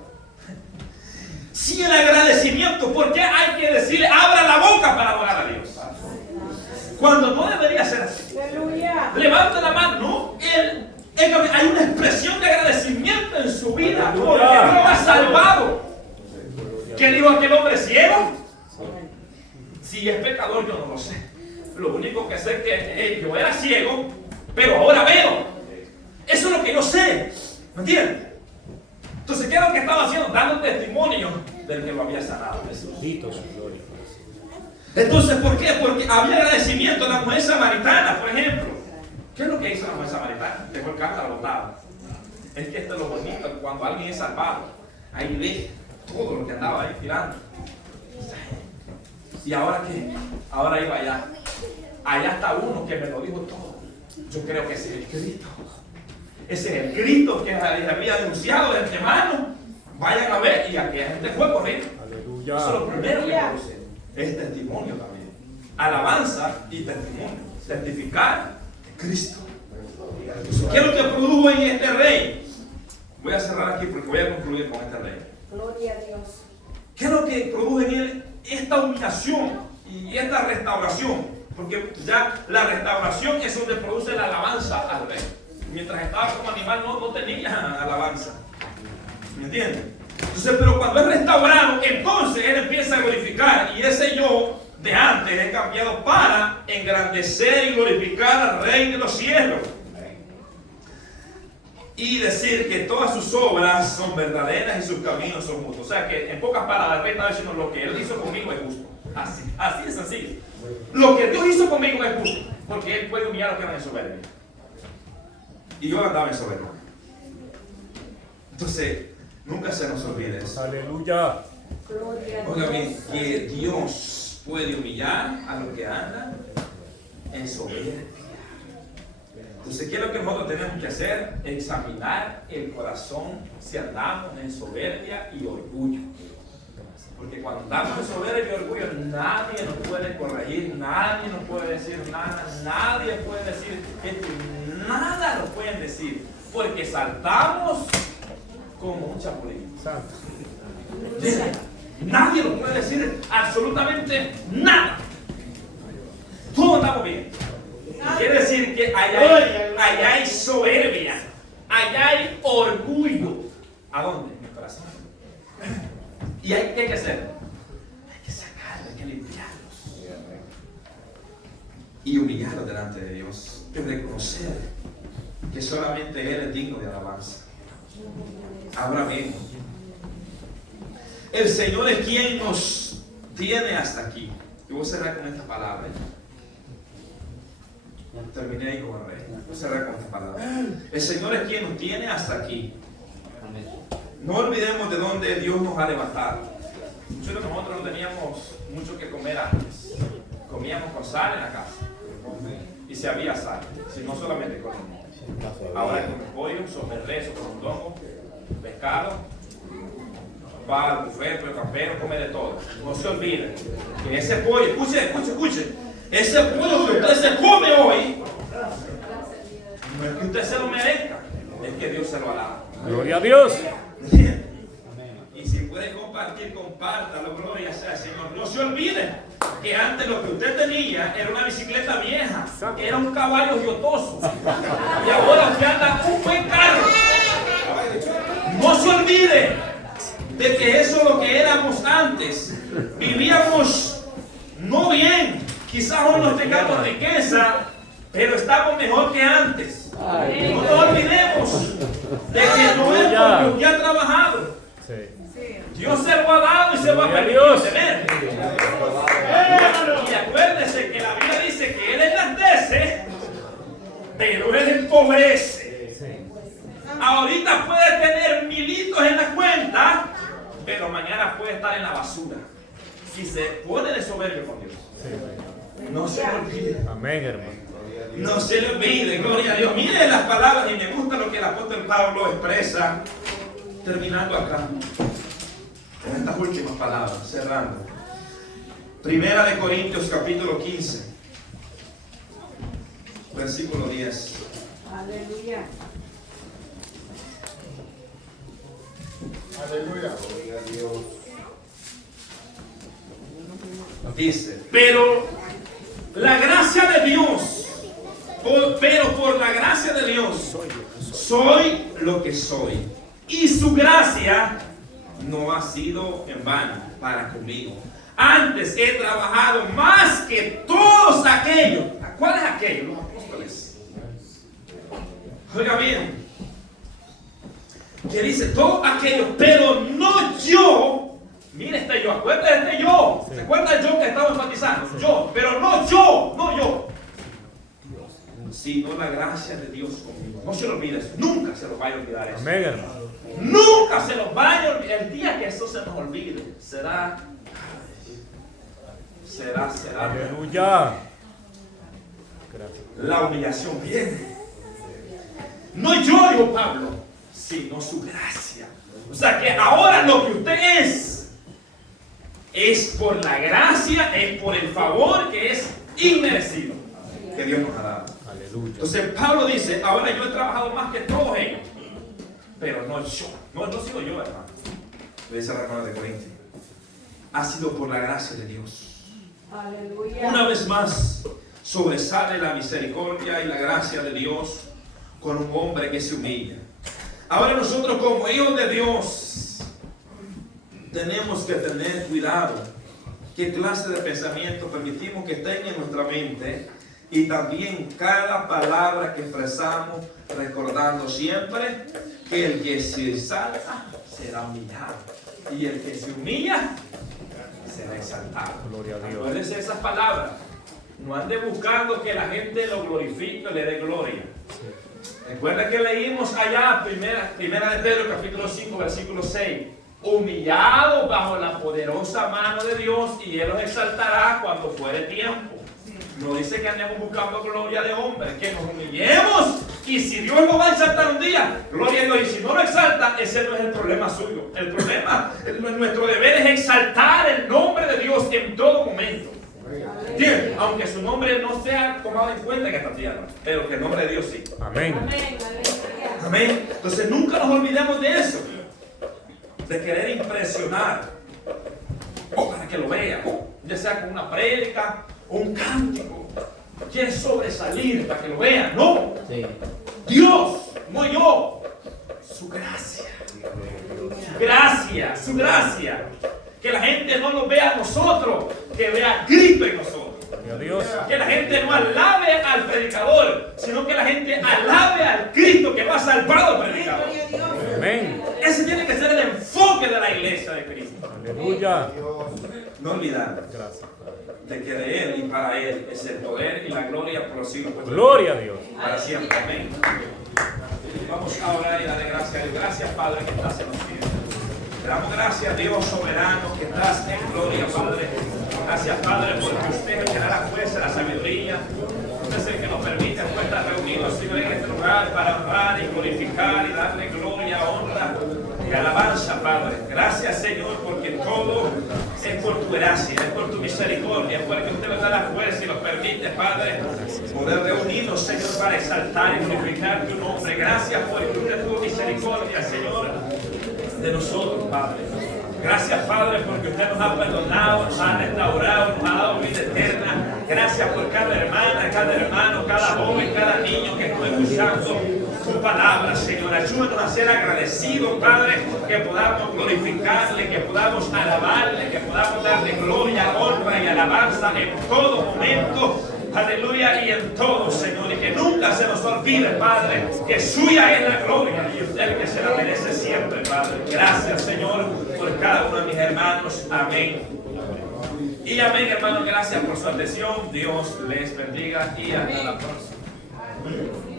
Si el agradecimiento, ¿por qué hay que decirle, abra la boca para adorar a Dios? Cuando no debería ser así. Aleluya. Levanta la mano, ¿no? Hay una expresión de agradecimiento en su vida. Aleluya. Porque Dios lo ha salvado. ¿Qué dijo aquel hombre ciego? Si es pecador, yo no lo sé. Lo único que sé es que yo era ciego, pero ahora veo. Eso es lo que yo sé. ¿Me entiendes? Entonces, ¿qué es lo que estaba haciendo? Dando testimonio del que lo había sanado. Bendito su gloria. Entonces, ¿por qué? Porque había agradecimiento a la mujer samaritana, por ejemplo. ¿Qué es lo que hizo la mujer samaritana? Dejó el cántaro botado. Es que esto es lo bonito, cuando alguien es salvado, ahí ve todo lo que andaba ahí tirando. ¿Y ahora qué? Ahora iba allá. Allá está uno que me lo dijo todo. Yo creo que ese es el Cristo. Ese es el Cristo que les había anunciado de antemano. Vayan a ver, y aquella gente fue corriendo. Aleluya. Eso es lo primero que produce. Es testimonio también. Alabanza y testimonio. Testificar de Cristo. ¿Qué es lo que produjo en este rey? Voy a cerrar aquí porque voy a concluir con este rey. Gloria a Dios. ¿Qué es lo que produjo en él esta humillación y esta restauración? Porque ya la restauración es donde produce la alabanza al rey. Mientras estaba como animal no tenía alabanza. ¿Me entienden? Entonces, pero cuando es restaurado, entonces él empieza a glorificar. Y ese yo de antes es cambiado para engrandecer y glorificar al Rey de los cielos. Y decir que todas sus obras son verdaderas y sus caminos son justos. O sea que en pocas palabras, el Rey está diciendo lo que Él hizo conmigo es justo. Así de sencillo. Lo que Dios hizo conmigo es justo. Porque Él puede humillar a los que andan en soberbia. Y yo andaba en soberbia. Entonces, nunca se nos olvide eso. Aleluya. Gloria a Oiga bien, Dios. que Dios puede humillar a los que andan en soberbia. Entonces, ¿qué es lo que nosotros tenemos que hacer? Examinar el corazón si andamos en soberbia y orgullo. Porque cuando andamos en soberbia y orgullo, nadie nos puede corregir, nadie nos puede decir nada, nadie puede decir esto, nada nos pueden decir. Porque saltamos como un chapulín. Santo. Nadie nos puede decir absolutamente nada. Todos andamos bien. Quiere decir que allá hay soberbia, allá hay orgullo. ¿A dónde? En el corazón. ¿Y qué hay que hacer? Hay que sacarlo, hay que limpiarlos. Y humillarlos delante de Dios. Y reconocer que solamente Él es digno de alabanza. Ahora bien, el Señor es quien nos tiene hasta aquí. Yo voy a cerrar con esta palabra. Terminé ahí con el rey. Voy a cerrar con esta palabra. El Señor es quien nos tiene hasta aquí. No olvidemos de dónde Dios nos ha levantado. Muchos de nosotros no teníamos mucho que comer antes. Comíamos con sal en la casa. Y si había sal, si no solamente con ahora con pollo, sobre res o con mondongo, pescado. va al buffet, pero campero come de todo. No se olvide que ese pollo, escuche, ese pollo que usted se come hoy, no es que usted se lo merezca, es que Dios se lo ha dado. Gloria a Dios. Y si puede compartir, compártalo, gloria sea al Señor. No se olvide que antes lo que usted tenía era una bicicleta vieja, que era un caballo riotoso. Y ahora usted anda un buen carro. No se olvide de que eso es lo que éramos antes. Vivíamos no bien. Quizás hoy no tengamos riqueza, pero estamos mejor que antes. No nos olvidemos de que no es porque usted ha trabajado. Dios se lo ha dado y se lo ha permitido tener. Y acuérdese que la Biblia dice que Él engrandece, pero Él empobrece. Ahorita puede tener militos en la cuenta, pero mañana puede estar en la basura. Si se pone de soberbio con Dios. No se le olvide. Amén, hermano. No se le olvide, gloria a Dios. Mire las palabras y me gusta lo que el apóstol Pablo expresa, terminando acá. En estas últimas palabras, cerrando. Primera de Corintios capítulo 15, versículo 10. Aleluya. Aleluya. Dice, pero la gracia de Dios, por la gracia de Dios, soy lo que soy. Y su gracia no ha sido en vano para conmigo. Antes he trabajado más que todos aquellos. ¿Cuáles aquellos? Los apóstoles. Oiga bien. Que dice, todos aquellos, pero no yo. Mire este yo, acuérdate de este yo. ¿Se acuerda del yo que estamos enfatizando? Yo, pero no yo. Sino la gracia de Dios conmigo. No se lo olvides, nunca se lo vaya a olvidar eso. Amén, hermano. Nunca se nos vaya a olvidar. El día que eso se nos olvide, será. Aleluya. La humillación viene. No yo, dijo Pablo, sino su gracia. O sea que ahora lo que usted es por la gracia, es por el favor que es inmerecido que Dios nos ha dado. Aleluya. Entonces Pablo dice, ahora yo he trabajado más que todos ellos, pero no yo, no sigo yo, hermano. Le dice la hermana de Corintios. Ha sido por la gracia de Dios. Aleluya. Una vez más sobresale la misericordia y la gracia de Dios con un hombre que se humilla. Ahora nosotros como hijos de Dios tenemos que tener cuidado qué clase de pensamiento permitimos que tenga en nuestra mente, y también cada palabra que expresamos, recordando siempre que el que se exalta será humillado y el que se humilla será exaltado. Gloria a Dios. Acuérdense esas palabras. No ande buscando que la gente lo glorifique o le dé gloria. Recuerda que leímos allá, primera de Pedro, capítulo 5, versículo 6. Humillados bajo la poderosa mano de Dios, y Él los exaltará cuando fuere tiempo. No dice que andemos buscando gloria de hombre, que nos humillemos, y si Dios lo va a exaltar un día, gloria a Dios. Y si no lo exalta, ese no es el problema suyo. El problema, nuestro deber es exaltar el nombre de Dios en todo momento. ¿Entiendes? Aunque su nombre no sea tomado en cuenta en esta tierra, pero que el nombre de Dios sí. Amén. Amén. Aleluya. Amén. Entonces nunca nos olvidemos de eso, de querer impresionar para que lo vean, ya sea con una prédica o un cántico. Quiere sobresalir para que lo vean. No, Sí. Dios, no yo. Su gracia, su gracia. Que la gente no nos vea a nosotros, que vea Cristo en nosotros. Gloria a Dios. Que la gente no alabe al predicador, sino que la gente alabe al Cristo que va a salvar al predicador. Amén. Ese tiene que ser el enfoque de la iglesia de Cristo. Aleluya. No olvidar Gracias. de que de Él y para Él es el poder y la gloria por los siglos. Gloria a Dios. Para siempre. Amén. Vamos a orar y darle gracias a Dios. Gracias, Padre, que estás en los cielos. Te damos gracias, Dios soberano, que estás en gloria, Padre. Gracias, Padre, porque usted me da la fuerza, la sabiduría. usted es el que nos permite estar reunidos, Señor, en este lugar para honrar y glorificar y darle gloria, honra y alabanza, Padre. Gracias, Señor, porque todo es por tu gracia, es por tu misericordia, es porque usted nos da la fuerza y nos permite, Padre, poder reunirnos, Señor, para exaltar y glorificar tu nombre. Gracias porque usted tuvo misericordia, Señor, de nosotros, Padre. Gracias, Padre, porque usted nos ha perdonado, nos ha restaurado, nos ha dado vida eterna. Gracias por cada hermana, cada hermano, cada joven, cada niño que está escuchando tu palabra, Señor. Ayúdanos a ser agradecidos, Padre, que podamos glorificarle, que podamos alabarle, que podamos darle gloria, honra y alabanza en todo momento. Aleluya, y en todo, Señor, y que nunca se nos olvide, Padre, que suya es la gloria y usted el que se la merece siempre, Padre. Gracias, Señor, por cada uno de mis hermanos. Amén. Y amén, hermanos, gracias por su atención. Dios les bendiga y hasta la próxima.